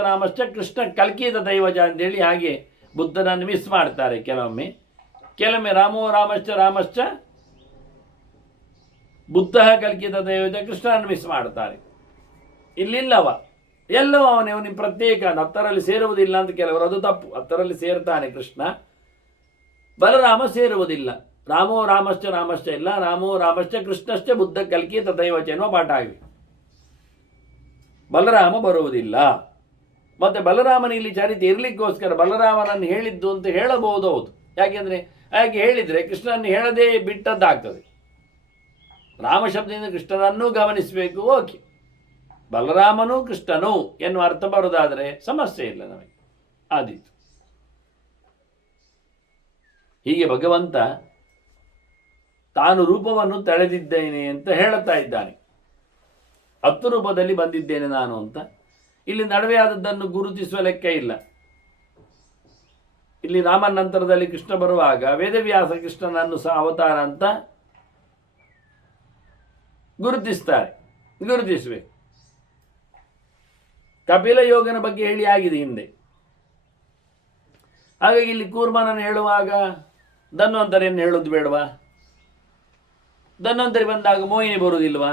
ರಾಮಶ್ಚ ಕೃಷ್ಣ ಕಲ್ಕಿದ ದೈವಜ ಅಂತೇಳಿ ಹಾಗೆ ಬುದ್ಧನನ್ನು ಮಿಸ್ ಮಾಡ್ತಾರೆ ಕೆಲವೊಮ್ಮೆ. ರಾಮಶ್ಚ ಬುದ್ಧ ಕಲ್ಕಿದ ದೈವಜ ಕೃಷ್ಣನನ್ನು ಮಿಸ್ ಮಾಡ್ತಾರೆ. ಇಲ್ಲಿಲ್ಲವ, ಎಲ್ಲವೂ ಅವನಿಗೆ ಪ್ರತ್ಯೇಕ, 10ರಲ್ಲಿ ಸೇರುವುದಿಲ್ಲ ಅಂತ ಕೆಲವರು. ಅದು ತಪ್ಪು. 10ರಲ್ಲಿ ಸೇರ್ತಾನೆ ಕೃಷ್ಣ, ಬಲರಾಮ ಸೇರುವುದಿಲ್ಲ. ರಾಮಶ್ಚ ಇಲ್ಲ, ರಾಮಶ್ಚ ಕೃಷ್ಣಶ್ಚ ಬುದ್ಧ ಕಲ್ಕಿ ತಥೈವಚ ಎನ್ನುವ ಪಾಠ ಆಗಿವೆ. ಬಲರಾಮ ಬರುವುದಿಲ್ಲ. ಮತ್ತೆ ಬಲರಾಮನ ಇಲ್ಲಿ ಚರಿತೆ ಇರಲಿಕ್ಕೋಸ್ಕರ ಬಲರಾಮನನ್ನು ಹೇಳಿದ್ದು ಅಂತ ಹೇಳಬಹುದು. ಹೌದು, ಯಾಕೆಂದರೆ ಹಾಗೆ ಹೇಳಿದರೆ ಕೃಷ್ಣನನ್ನು ಹೇಳದೇ ಬಿಟ್ಟದ್ದಾಗ್ತದೆ. ರಾಮಶಬ್ದದಿಂದ ಕೃಷ್ಣನನ್ನೂ ಗಮನಿಸಬೇಕು, ಓಕೆ. ಬಲರಾಮನೂ ಕೃಷ್ಣನು ಎನ್ನುವ ಅರ್ಥ ಬರೋದಾದರೆ ಸಮಸ್ಯೆ ಇಲ್ಲ ನಮಗೆ, ಆದೀತು. ಹೀಗೆ ಭಗವಂತ ತಾನು ರೂಪವನ್ನು ತಳೆದಿದ್ದೇನೆ ಅಂತ ಹೇಳುತ್ತಾ ಇದ್ದಾನೆ. 10 ರೂಪದಲ್ಲಿ ಬಂದಿದ್ದೇನೆ ನಾನು ಅಂತ. ಇಲ್ಲಿ ನಡುವೆ ಆದದ್ದನ್ನು ಗುರುತಿಸುವ ಲೆಕ್ಕ ಇಲ್ಲ. ಇಲ್ಲಿ ರಾಮನ ನಂತರದಲ್ಲಿ ಕೃಷ್ಣ ಬರುವಾಗ ವೇದವ್ಯಾಸ ಕೃಷ್ಣನನ್ನು ಸಹ ಅವತಾರ ಅಂತ ಗುರುತಿಸಬೇಕು. ಕಪಿಲ ಯೋಗನ ಬಗ್ಗೆ ಹೇಳಿ ಆಗಿದೆ ಹಿಂದೆ. ಹಾಗಾಗಿ ಇಲ್ಲಿ ಕೂರ್ಮನನ್ನು ಹೇಳುವಾಗ ಧನ್ವಂತರಿಯನ್ನು ಹೇಳೋದು ಬೇಡವಾ? ಧನ್ವಂತರಿ ಬಂದಾಗ ಮೋಹಿನಿ ಬರುವುದಿಲ್ವಾ?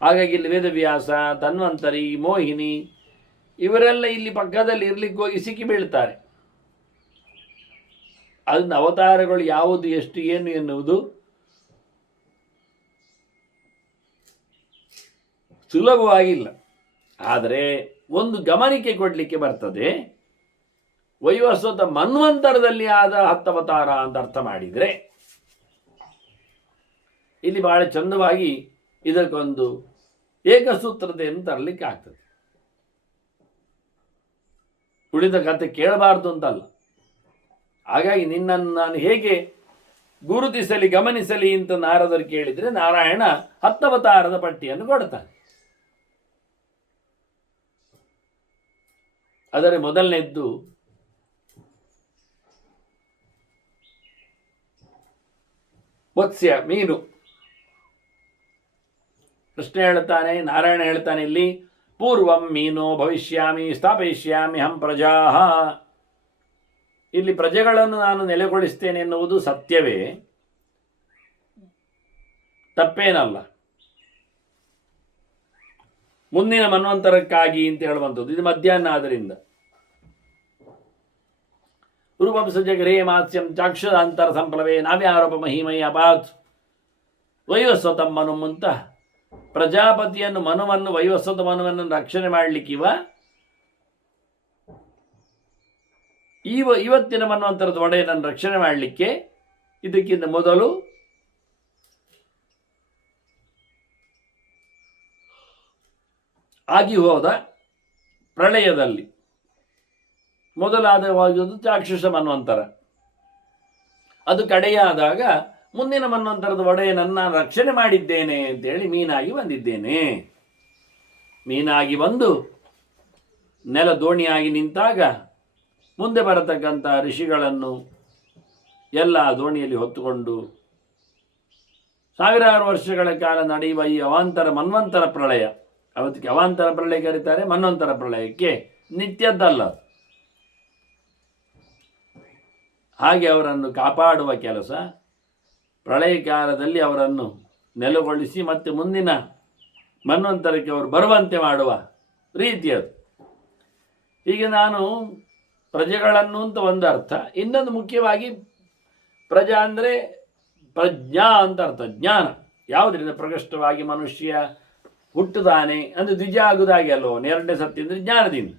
ಹಾಗಾಗಿ ಇಲ್ಲಿ ವೇದವ್ಯಾಸ, ಧನ್ವಂತರಿ, ಮೋಹಿನಿ ಇವರೆಲ್ಲ ಇಲ್ಲಿ ಪಕ್ಕದಲ್ಲಿ ಇರ್ಲಿಕ್ಕೆ ಹೋಗಿ ಸಿಕ್ಕಿ ಬೀಳ್ತಾರೆ. ಅದನ್ನ ಅವತಾರಗಳು ಯಾವುದು, ಎಷ್ಟು, ಏನು ಎನ್ನುವುದು ಸುಲಭವಾಗಿಲ್ಲ. ಆದರೆ ಒಂದು ಗಮನಿಕೆ ಕೊಡಲಿಕ್ಕೆ ಬರ್ತದೆ. ವೈವಸ್ವತ ಮನ್ವಂತರದಲ್ಲಿ ಆದ 10 ಅವತಾರ ಅಂತ ಅರ್ಥ ಮಾಡಿದರೆ ಇಲ್ಲಿ ಬಹಳ ಚಂದವಾಗಿ ಇದಕ್ಕೊಂದು ಏಕಸೂತ್ರತೆಯನ್ನು ತರಲಿಕ್ಕೆ ಆಗ್ತದೆ. ಉಳಿದ ಕತೆ ಕೇಳಬಾರ್ದು ಅಂತಲ್ಲ. ಹಾಗಾಗಿ ನಿನ್ನನ್ನು ನಾನು ಹೇಗೆ ಗುರುತಿಸಲಿ, ಗಮನಿಸಲಿ ಅಂತ ನಾರದರು ಕೇಳಿದರೆ ನಾರಾಯಣ 10 ಅವತಾರದ ಪಟ್ಟಿಯನ್ನು ಕೊಡ್ತಾನೆ. ಅದರ ಮೊದಲನೇದ್ದು ಮತ್ಸ್ಯ, ಮೀನು. ಕೃಷ್ಣ ಹೇಳ್ತಾನೆ, ನಾರಾಯಣ ಹೇಳ್ತಾನೆ ಇಲ್ಲಿ, ಪೂರ್ವಂ ಮೀನೋ ಭವಿಷ್ಯಾಮಿ ಸ್ಥಾಪಯಿಷ್ಯಾಮಿ ಹಂ ಪ್ರಜಾ. ಇಲ್ಲಿ ಪ್ರಜೆಗಳನ್ನು ನಾನು ನೆಲೆಗೊಳಿಸ್ತೇನೆ ಎನ್ನುವುದು ಸತ್ಯವೇ, ತಪ್ಪೇನಲ್ಲ. ಮುಂದಿನ ಮನ್ವಂತರಕ್ಕಾಗಿ ಅಂತ ಹೇಳುವಂಥದ್ದು ಇದು ಮಧ್ಯಾಹ್ನ. ಆದ್ದರಿಂದ ರೂಪಂಸ ಜಗರೇ ಮಾತ್ಸ್ಯಂ ಚಾಕ್ಷುರಾಂತರ ಸಂಪ್ಲವೇ ನಾವ್ಯಾರೋಪ ಮಹಿಮೈ ಅಪಾತ್. ವೈವಸ್ವತಂ ಮನು ಅಂತ ಪ್ರಜಾಪತಿಯನ್ನು, ಮನುವನ್ನು, ವೈವಸ್ವತ ಮನುವನ್ನು ರಕ್ಷಣೆ ಮಾಡಲಿಕ್ಕಿವ ಇವತ್ತಿನ ಮನ್ವಂತರದ ಒಡೆಯನನ್ನು ರಕ್ಷಣೆ ಮಾಡಲಿಕ್ಕೆ ಇದಕ್ಕಿಂತ ಮೊದಲು ಆಗಿ ಹೋದ ಪ್ರಳಯದಲ್ಲಿ ಮೊದಲಾದವಾಗುವುದು ಚಾಕ್ಷುಷ ಮನ್ವಂತರ. ಅದು ಕಡೆಯಾದಾಗ ಮುಂದಿನ ಮನ್ವಂತರದ ಒಡೆಯನನ್ನು ನಾನು ರಕ್ಷಣೆ ಮಾಡಿದ್ದೇನೆ ಅಂತೇಳಿ ಮೀನಾಗಿ ಬಂದಿದ್ದೇನೆ. ಮೀನಾಗಿ ಬಂದು ನೆಲ ದೋಣಿಯಾಗಿ ನಿಂತಾಗ ಮುಂದೆ ಬರತಕ್ಕಂಥ ಋಷಿಗಳನ್ನು ಎಲ್ಲ ದೋಣಿಯಲ್ಲಿ ಹೊತ್ತುಕೊಂಡು ಸಾವಿರಾರು ವರ್ಷಗಳ ಕಾಲ ನಡೆಯುವ ಈ ಅವಾಂತರ ಮನ್ವಂತರ ಪ್ರಳಯ, ಅವತ್ತಿಗೆ ಅವಾಂತರ ಪ್ರಳಯ ಕರೀತಾರೆ, ಮನ್ವಂತರ ಪ್ರಳಯಕ್ಕೆ ನಿತ್ಯದ್ದಲ್ಲ. ಹಾಗೆ ಅವರನ್ನು ಕಾಪಾಡುವ ಕೆಲಸ, ಪ್ರಳಯ ಕಾಲದಲ್ಲಿ ಅವರನ್ನು ನೆಲೆಗೊಳಿಸಿ ಮತ್ತೆ ಮುಂದಿನ ಮನ್ವಂತರಕ್ಕೆ ಅವರು ಬರುವಂತೆ ಮಾಡುವ ರೀತಿ ಅದು. ಹೀಗೆ ನಾನು ಪ್ರಜೆಗಳನ್ನು ಅಂತ ಒಂದು ಅರ್ಥ. ಇನ್ನೊಂದು ಮುಖ್ಯವಾಗಿ ಪ್ರಜಾ ಅಂದರೆ ಪ್ರಜ್ಞಾ ಅಂತ ಅರ್ಥ, ಜ್ಞಾನ. ಯಾವುದರಿಂದ ಪ್ರಕೃಷ್ಟವಾಗಿ ಮನುಷ್ಯ ಹುಟ್ಟುತ್ತಾನೆ ಅಂದರೆ ದ್ವಿಜ ಆಗುವುದಾಗಿ ಅಲ್ವೋ, 2ನೇ ಸತ್ಯ ಅಂದರೆ ಜ್ಞಾನದಿಂದ.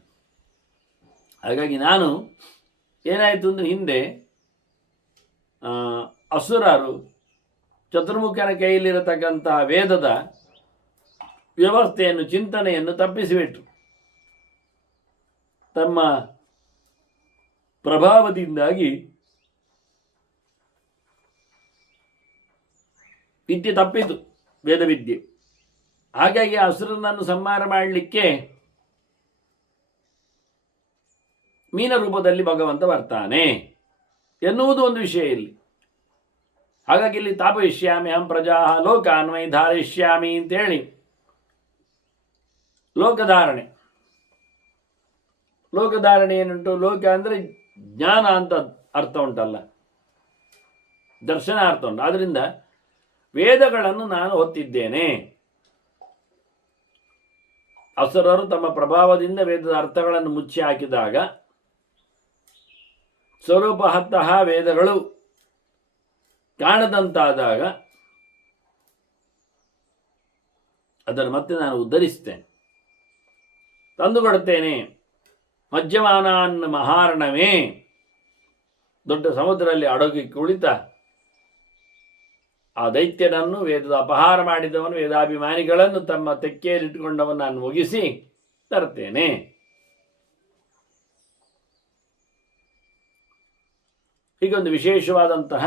ಹಾಗಾಗಿ ನಾನು ಏನಾಯಿತು ಅಂದರೆ ಹಿಂದೆ ಅಸುರರು ಚತುರ್ಮುಖನ ಕೈಯಲ್ಲಿರತಕ್ಕಂತಹ ವೇದದ ವ್ಯವಸ್ಥೆಯನ್ನು, ಚಿಂತನೆಯನ್ನು ತಪ್ಪಿಸಿಬಿಟ್ರು. ತಮ್ಮ ಪ್ರಭಾವದಿಂದಾಗಿ ವಿದ್ಯೆ ತಪ್ಪಿತು, ವೇದವಿದ್ಯೆ. ಹಾಗಾಗಿ ಅಸುರನನ್ನು ಸಂಹಾರ ಮಾಡಲಿಕ್ಕೆ ಮೀನ ರೂಪದಲ್ಲಿ ಭಗವಂತ ಬರ್ತಾನೆ ಎನ್ನುವುದು ಒಂದು ವಿಷಯ ಇಲ್ಲಿ. ಹಾಗಾಗಿ ಇಲ್ಲಿ ತಾಪಯಿಷ್ಯಾಮಿ ಹಂ ಪ್ರಜಾ ಲೋಕಾನ್ವೈ ಧಾರಯಿಷ್ಯಾಮಿ ಅಂತೇಳಿ ಲೋಕಧಾರಣೆ. ಲೋಕಧಾರಣೆ ಏನುಂಟು? ಲೋಕ ಅಂದರೆ ಜ್ಞಾನ ಅಂತ ಅರ್ಥ ಉಂಟಲ್ಲ, ದರ್ಶನ ಅರ್ಥ ಉಂಟು. ಆದ್ದರಿಂದ ವೇದಗಳನ್ನು ನಾನು ಹೊತ್ತಿದ್ದೇನೆ. ಅಸುರರು ತಮ್ಮ ಪ್ರಭಾವದಿಂದ ವೇದದ ಅರ್ಥಗಳನ್ನು ಮುಚ್ಚಿ ಹಾಕಿದಾಗ ಸ್ವರೂಪತಃ ವೇದಗಳು ಕಾಣದಂತಾದಾಗ ಅದನ್ನು ಮತ್ತೆ ನಾನು ಉದ್ಧರಿಸ್ತೇನೆ, ತಂದುಕೊಡುತ್ತೇನೆ. ಮಜ್ಜಮಾನಾನ್ ಮಹಾರಣವೇ, ದೊಡ್ಡ ಸಮುದ್ರದಲ್ಲಿ ಅಡಗಿ ಕುಳಿತ ಆ ದೈತ್ಯನನ್ನು, ವೇದದ ಅಪಹಾರ ಮಾಡಿದವನು, ವೇದಾಭಿಮಾನಿಗಳನ್ನು ತಮ್ಮ ತೆಕ್ಕೆಯಲ್ಲಿಟ್ಟುಕೊಂಡವನು ನಾನು ಮುಗಿಸಿ ತರ್ತೇನೆ. ಹೀಗೊಂದು ವಿಶೇಷವಾದಂತಹ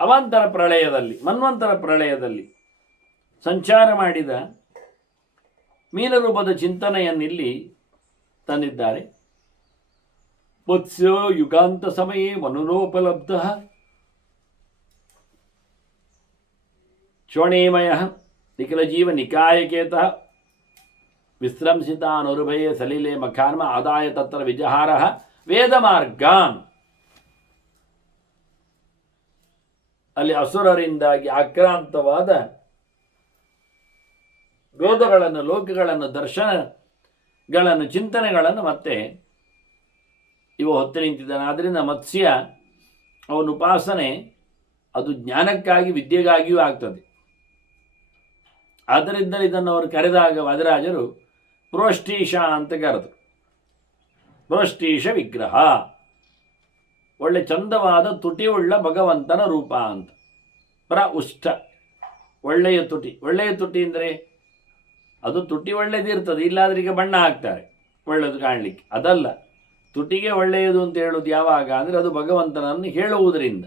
ಅವಾಂತರ ಪ್ರಳಯದಲ್ಲಿ, ಮನ್ವಂತರ ಪ್ರಳಯದಲ್ಲಿ ಸಂಚಾರ ಮಾಡಿದ ಮೀನರೂಪದ ಚಿಂತನೆಯನ್ನಿಲ್ಲಿ ತಂದಿದ್ದಾರೆ. ಮತ್ಸ್ಯ ಯುಗಾಂತ ಸಮಯೇ ಮನುರೋಪಲಬ್ಧ ಕ್ಷೋಣೇಮಯ ನಿಖಿಲಜೀವ ನಿಕಾಯಕೇತಃ ವಿಸ್ರಂಸಿತಾನುರ್ಭಯೇ ಸಲಿಲೆ ಮಖಾನ್ಮ ಆದಾಯ ತತ್ರ ವಿಜಹಾರ ವೇದಮಾರ್ಗಾನ್. ಅಲ್ಲಿ ಅಸುರರಿಂದಾಗಿ ಆಕ್ರಾಂತವಾದ ವೇದಗಳನ್ನು, ಲೋಕಗಳನ್ನು, ದರ್ಶನಗಳನ್ನು, ಚಿಂತನೆಗಳನ್ನು ಮತ್ತೆ ಇವ ಹೊತ್ತು ನಿಂತಿದ್ದಾನೆ. ಆದ್ದರಿಂದ ಮತ್ಸ್ಯ ಅವನ ಉಪಾಸನೆ ಅದು ಜ್ಞಾನಕ್ಕಾಗಿ, ವಿದ್ಯೆಗಾಗಿಯೂ ಆಗ್ತದೆ. ಆದ್ದರಿಂದ ಇದನ್ನು ಅವರು ಕರೆದಾಗ ವಾದಿರಾಜರು ಪ್ರೋಷ್ಠೀಶ ಅಂತ ಕರೆದರು. ಪ್ರೋಷ್ಠೀಶ ವಿಗ್ರಹ, ಒಳ್ಳೆ ಚಂದವಾದ ತುಟಿಯುಳ್ಳ ಭಗವಂತನ ರೂಪ ಅಂತ. ಉಷ್ಠ, ಒಳ್ಳೆಯ ತುಟಿ. ಒಳ್ಳೆಯ ತುಟಿ ಅಂದರೆ ಅದು ತುಟಿ ಒಳ್ಳೆಯದಿರ್ತದೆ, ಇಲ್ಲಾದ್ರೆ ಈಗ ಬಣ್ಣ ಹಾಕ್ತಾರೆ ಒಳ್ಳೆಯದು ಕಾಣಲಿಕ್ಕೆ. ಅದಲ್ಲ, ತುಟಿಗೆ ಒಳ್ಳೆಯದು ಅಂತ ಹೇಳೋದು ಯಾವಾಗ ಅಂದರೆ ಅದು ಭಗವಂತನನ್ನು ಹೇಳುವುದರಿಂದ.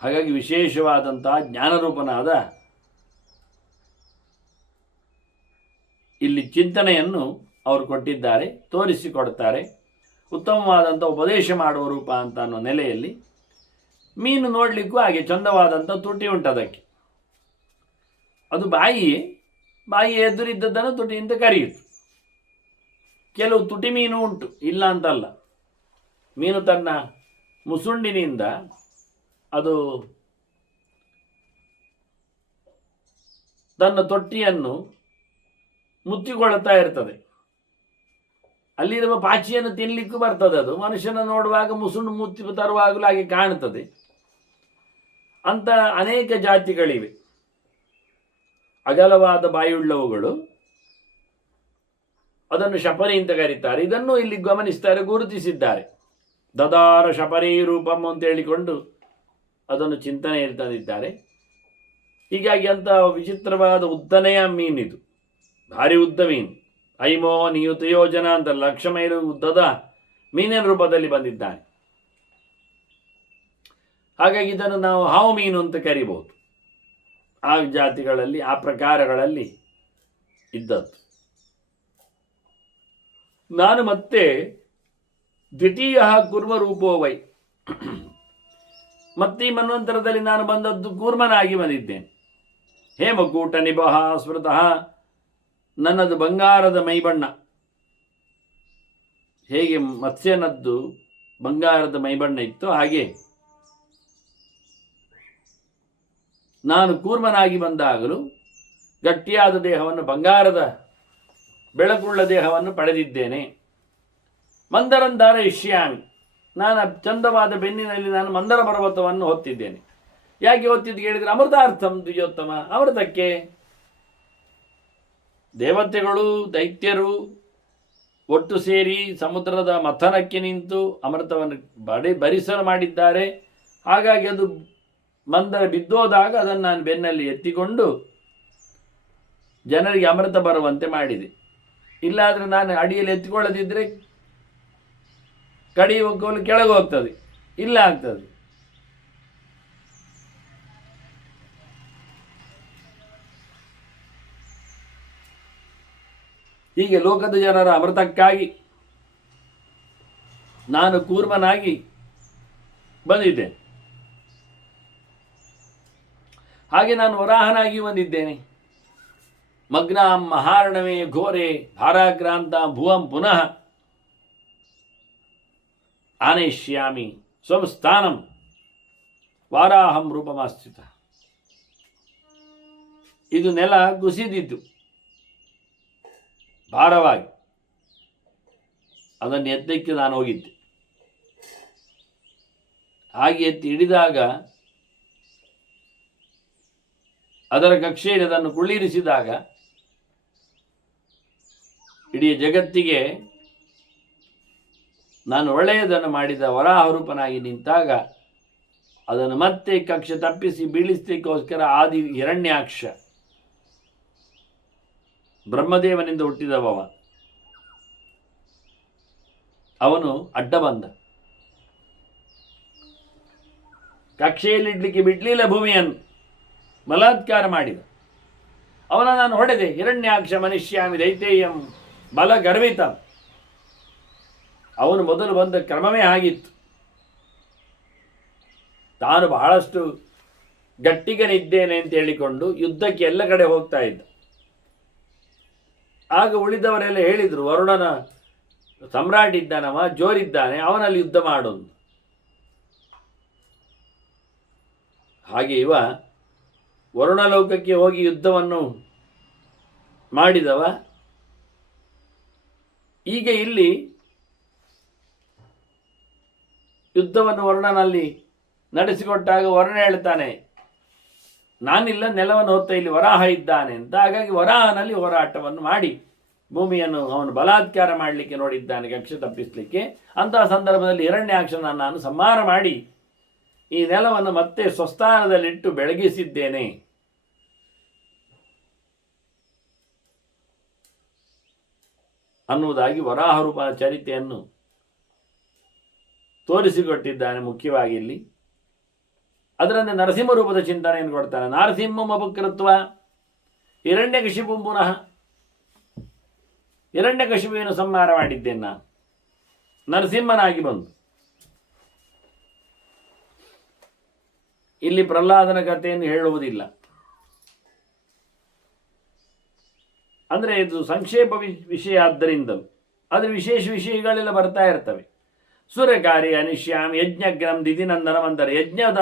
ಹಾಗಾಗಿ ವಿಶೇಷವಾದಂತಹ ಜ್ಞಾನರೂಪನಾದ ಇಲ್ಲಿ ಚಿಂತನೆಯನ್ನು ಅವರು ಕೊಟ್ಟಿದ್ದಾರೆ, ತೋರಿಸಿಕೊಡ್ತಾರೆ. ಉತ್ತಮವಾದಂಥ ಉಪದೇಶ ಮಾಡುವ ರೂಪ ಅಂತ ಅನ್ನೋ ನೆಲೆಯಲ್ಲಿ ಮೀನು ನೋಡಲಿಕ್ಕೂ ಹಾಗೆ ಚಂದವಾದಂಥ ತುಟಿ ಉಂಟು. ಅದಕ್ಕೆ ಅದು ಬಾಯಿ ಎದುರಿದ್ದದ್ದನ್ನು ತುಟಿ ಅಂತ ಕರೆಯಿತು. ಕೆಲವು ತುಟಿ ಮೀನು ಉಂಟು, ಇಲ್ಲ ಅಂತಲ್ಲ. ಮೀನು ತನ್ನ ಮುಸುಂಡಿನಿಂದ ಅದು ತನ್ನ ತೊಟ್ಟಿಯನ್ನು ಮುತ್ತಿಕೊಳ್ಳುತ್ತಾ ಇರ್ತದೆ. ಅಲ್ಲಿರುವ ಪಾಚಿಯನ್ನು ತಿನ್ನಲಿಕ್ಕೂ ಬರ್ತದೆ. ಅದು ಮನುಷ್ಯನ ನೋಡುವಾಗ ಮುಸುಂಡು ಮುತ್ತಿ ತರುವಾಗಲೂ ಹಾಗೆ ಕಾಣುತ್ತದೆ. ಅಂತ ಅನೇಕ ಜಾತಿಗಳಿವೆ. ಅಗಲವಾದ ಬಾಯುಳ್ಳವುಗಳು, ಅದನ್ನು ಶಪರಿ ಅಂತ ಕರೀತಾರೆ. ಇದನ್ನು ಇಲ್ಲಿ ಗಮನಿಸ್ತಾರೆ, ಗುರುತಿಸಿದ್ದಾರೆ. ದದಾರ ಶಪರಿ ರೂಪಂ ಅಂತ ಹೇಳಿಕೊಂಡು ಅದನ್ನು ಚಿಂತನೆಯಲ್ಲಿ ತಂದಿದ್ದಾರೆ. ಹೀಗಾಗಿ ಅಂತ ವಿಚಿತ್ರವಾದ ಉದ್ದನೆಯ ಮೀನಿದು, ಭಾರಿ ಉದ್ದ ಮೀನು. ಐಮೋ ನಿಯುತ ಯೋಜನ ಅಂತ 1,00,000 ಮೈಲು ಉದ್ದದ ಮೀನಿನ ರೂಪದಲ್ಲಿ ಬಂದಿದ್ದಾನೆ. ಹಾಗಾಗಿ ಇದನ್ನು ನಾವು ಹಾವು ಮೀನು ಅಂತ ಕರಿಬಹುದು. ಆ ಜಾತಿಗಳಲ್ಲಿ, ಆ ಪ್ರಕಾರಗಳಲ್ಲಿ ಇದ್ದದ್ದು. ನಾನು ಮತ್ತೆ ದ್ವಿತೀಯ ಕೂರ್ಮರೂಪೋವೈ, ಮತ್ತೆ ಈ ಮನ್ವಂತರದಲ್ಲಿ ನಾನು ಬಂದದ್ದು ಕೂರ್ಮನಾಗಿ ಬಂದಿದ್ದೇನೆ. ಹೇಮಕೂಟ ನಿಭಃ ಸ್ಮೃತಃ, ನನ್ನದು ಬಂಗಾರದ ಮೈಬಣ್ಣ. ಹೇಗೆ ಮತ್ಸ್ಯನದ್ದು ಬಂಗಾರದ ಮೈಬಣ್ಣ ಇತ್ತು, ಹಾಗೆ ನಾನು ಕೂರ್ಮನಾಗಿ ಬಂದಾಗಲೂ ಗಟ್ಟಿಯಾದ ದೇಹವನ್ನು, ಬಂಗಾರದ ಬೆಳಕುಳ್ಳ ದೇಹವನ್ನು ಪಡೆದಿದ್ದೇನೆ. ಮಂದರಂಧಾರ ಇಷ್ಯಾಮಿ, ನಾನು ಚಂದವಾದ ಬೆನ್ನಿನಲ್ಲಿ ನಾನು ಮಂದರ ಪರ್ವತವನ್ನು ಹೊತ್ತಿದ್ದೇನೆ. ಯಾಕೆ ಹೊತ್ತಿದ್ದು ಕೇಳಿದರೆ ಅಮೃತಾರ್ಥಂ ದ್ವಿಜೋತ್ತಮ, ಅಮೃತಕ್ಕೆ. ದೇವತೆಗಳು, ದೈತ್ಯರು ಒಟ್ಟು ಸೇರಿ ಸಮುದ್ರದ ಮಥನಕ್ಕೆ ನಿಂತು ಅಮೃತವನ್ನು ಭರಿಸಲು ಮಾಡಿದ್ದಾರೆ. ಹಾಗಾಗಿ ಅದು ಮಂದರ ಬಿದ್ದೋದಾಗ ಅದನ್ನು ನಾನು ಬೆನ್ನಲ್ಲಿ ಎತ್ತಿಕೊಂಡು ಜನರಿಗೆ ಅಮೃತ ಬರುವಂತೆ ಮಾಡಿದೆ. ಇಲ್ಲಾದರೆ ನಾನು ಅಡಿಯಲ್ಲಿ ಎತ್ತಿಕೊಳ್ಳದಿದ್ದರೆ ಕಡಿಯುವ ಕೋಲು ಕೆಳಗೆ ಹೋಗ್ತದೆ, ಇಲ್ಲ ಆಗ್ತದೆ. ಹೀಗೆ ಲೋಕದ ಜನರ ಅಮೃತಕ್ಕಾಗಿ ನಾನು ಕೂರ್ಮನಾಗಿ ಬಂದಿದ್ದೇನೆ. ಹಾಗೆ ನಾನು ವರಾಹನಾಗಿ ಬಂದಿದ್ದೇನೆ. ಮಗ್ನಾಂ ಮಹಾರ್ಣವೇ ಘೋರೆ ಧಾರಾಕ್ರಾಂತ ಭುವಂ ಪುನಃ ಆನಯಿಷ್ಯಾಮಿ ಸ್ವಸ್ಥಾನಂ ವಾರಾಹಂ ರೂಪಮಾಸ್ಥಿತ. ಇದು ನೆಲ ಕುಸಿದಿದ್ದು ಭಾರವಾಗಿ, ಅದನ್ನು ಎತ್ತಕ್ಕೆ ನಾನು ಹೋಗಿದ್ದೆ. ಹಾಗೆ ಎತ್ತಿ ಹಿಡಿದಾಗ ಅದರ ಕಕ್ಷೆಯಲ್ಲಿ ಅದನ್ನು ಕುಳ್ಳಿರಿಸಿದಾಗ ಇಡೀ ಜಗತ್ತಿಗೆ ನಾನು ಒಳ್ಳೆಯದನ್ನು ಮಾಡಿದ ವರಾಹರೂಪನಾಗಿ ನಿಂತಾಗ ಅದನ್ನು ಮತ್ತೆ ಕಕ್ಷೆ ತಪ್ಪಿಸಿ ಬೀಳಿಸಲಿಕ್ಕೋಸ್ಕರ ಆದಿ ಹಿರಣ್ಯಾಕ್ಷ ಬ್ರಹ್ಮದೇವನಿಂದ ಹುಟ್ಟಿದವ ಅವನು ಅಡ್ಡ ಬಂದ. ಕಕ್ಷೆಯಲ್ಲಿಡ್ಲಿಕ್ಕೆ ಬಿಡ್ಲಿಲ್ಲ, ಭೂಮಿಯನ್ನು ಬಲಾತ್ಕಾರ ಮಾಡಿದ. ಅವನ ನಾನು ಹೊಡೆದೆ. ಹಿರಣ್ಯಾಕ್ಷ ಮನುಷ್ಯಾಮಿ ದೈತೇಯಂ ಬಲ ಗರ್ವಿತ. ಅವನು ಮೊದಲು ಬಂದ ಕ್ರಮವೇ ಆಗಿತ್ತು. ತಾನು ಬಹಳಷ್ಟು ಗಟ್ಟಿಗನಿದ್ದೇನೆ ಅಂತ ಹೇಳಿಕೊಂಡು ಯುದ್ಧಕ್ಕೆ ಎಲ್ಲ ಕಡೆ ಹೋಗ್ತಾ ಇದ್ದ. ಆಗ ಉಳಿದವರೆಲ್ಲ ಹೇಳಿದರು, ವರುಣನ ಸಮ್ರಾಟ್ ಇದ್ದಾನವ, ಜೋರಿದ್ದಾನೆ, ಅವನಲ್ಲಿ ಯುದ್ಧ ಮಾಡೋದು. ಹಾಗೆ ಇವ ವರುಣಲೋಕಕ್ಕೆ ಹೋಗಿ ಯುದ್ಧವನ್ನು ಮಾಡಿದವ. ಈಗ ಇಲ್ಲಿ ಯುದ್ಧವನ್ನು ವರುಣನಲ್ಲಿ ನಡೆಸಿಕೊಟ್ಟಾಗ ವರುಣ ಹೇಳ್ತಾನೆ, ನಾನಿಲ್ಲ, ನೆಲವನ್ನು ಹೊತ್ತ ಇಲ್ಲಿ ವರಾಹ ಇದ್ದಾನೆ ಅಂತ. ಹಾಗಾಗಿ ವರಾಹನಲ್ಲಿ ಹೋರಾಟವನ್ನು ಮಾಡಿ ಭೂಮಿಯನ್ನು ಅವನು ಬಲಾತ್ಕಾರ ಮಾಡಲಿಕ್ಕೆ ನೋಡಿದ್ದಾನೆ, ಕಕ್ಷೆ ತಪ್ಪಿಸಲಿಕ್ಕೆ. ಅಂತಹ ಸಂದರ್ಭದಲ್ಲಿ ಹಿರಣ್ಯಾಕ್ಷನ ನಾನು ಸಂಹಾರ ಮಾಡಿ ಈ ನೆಲವನ್ನು ಮತ್ತೆ ಸ್ವಸ್ಥಾನದಲ್ಲಿಟ್ಟು ಬೆಳಗಿಸಿದ್ದೇನೆ. ಅನ್ನುವುದಾಗಿ ವರಾಹರೂಪನ ಚರಿತೆಯನ್ನು ತೋರಿಸಿಕೊಟ್ಟಿದ್ದಾನೆ. ಮುಖ್ಯವಾಗಿ ಇಲ್ಲಿ ಅದರಂತೆ ನರಸಿಂಹ ರೂಪದ ಚಿಂತನೆಯನ್ನು ಕೊಡ್ತಾನೆ. ನಾರಸಿಂಹಂ ಅಪಕೃತ್ವ ಹಿರಣ್ಯಕಶಿಪು ಪುನಃ. ಹಿರಣ್ಯಕಶಿಪುವಿನ ಸಂಹಾರ ಮಾಡಿದ್ದೇನೆ ನಾನು ನರಸಿಂಹನಾಗಿ ಬಂದು. ಇಲ್ಲಿ ಪ್ರಹ್ಲಾದನ ಕಥೆಯನ್ನು ಹೇಳುವುದಿಲ್ಲ, ಅಂದರೆ ಇದು ಸಂಕ್ಷೇಪ ವಿಷಯ ಆದ್ದರಿಂದಲೂ ಅದರ ವಿಶೇಷ ವಿಷಯಗಳೆಲ್ಲ ಬರ್ತಾ ಇರ್ತವೆ. ಸುರಕಾರಿ ಅನಿಶ್ಯಾಮ್ ಯಜ್ಞಗ್ರಂ ದಿದಿನಂದನಂ ಅಂತಾರೆ. ಯಜ್ಞದ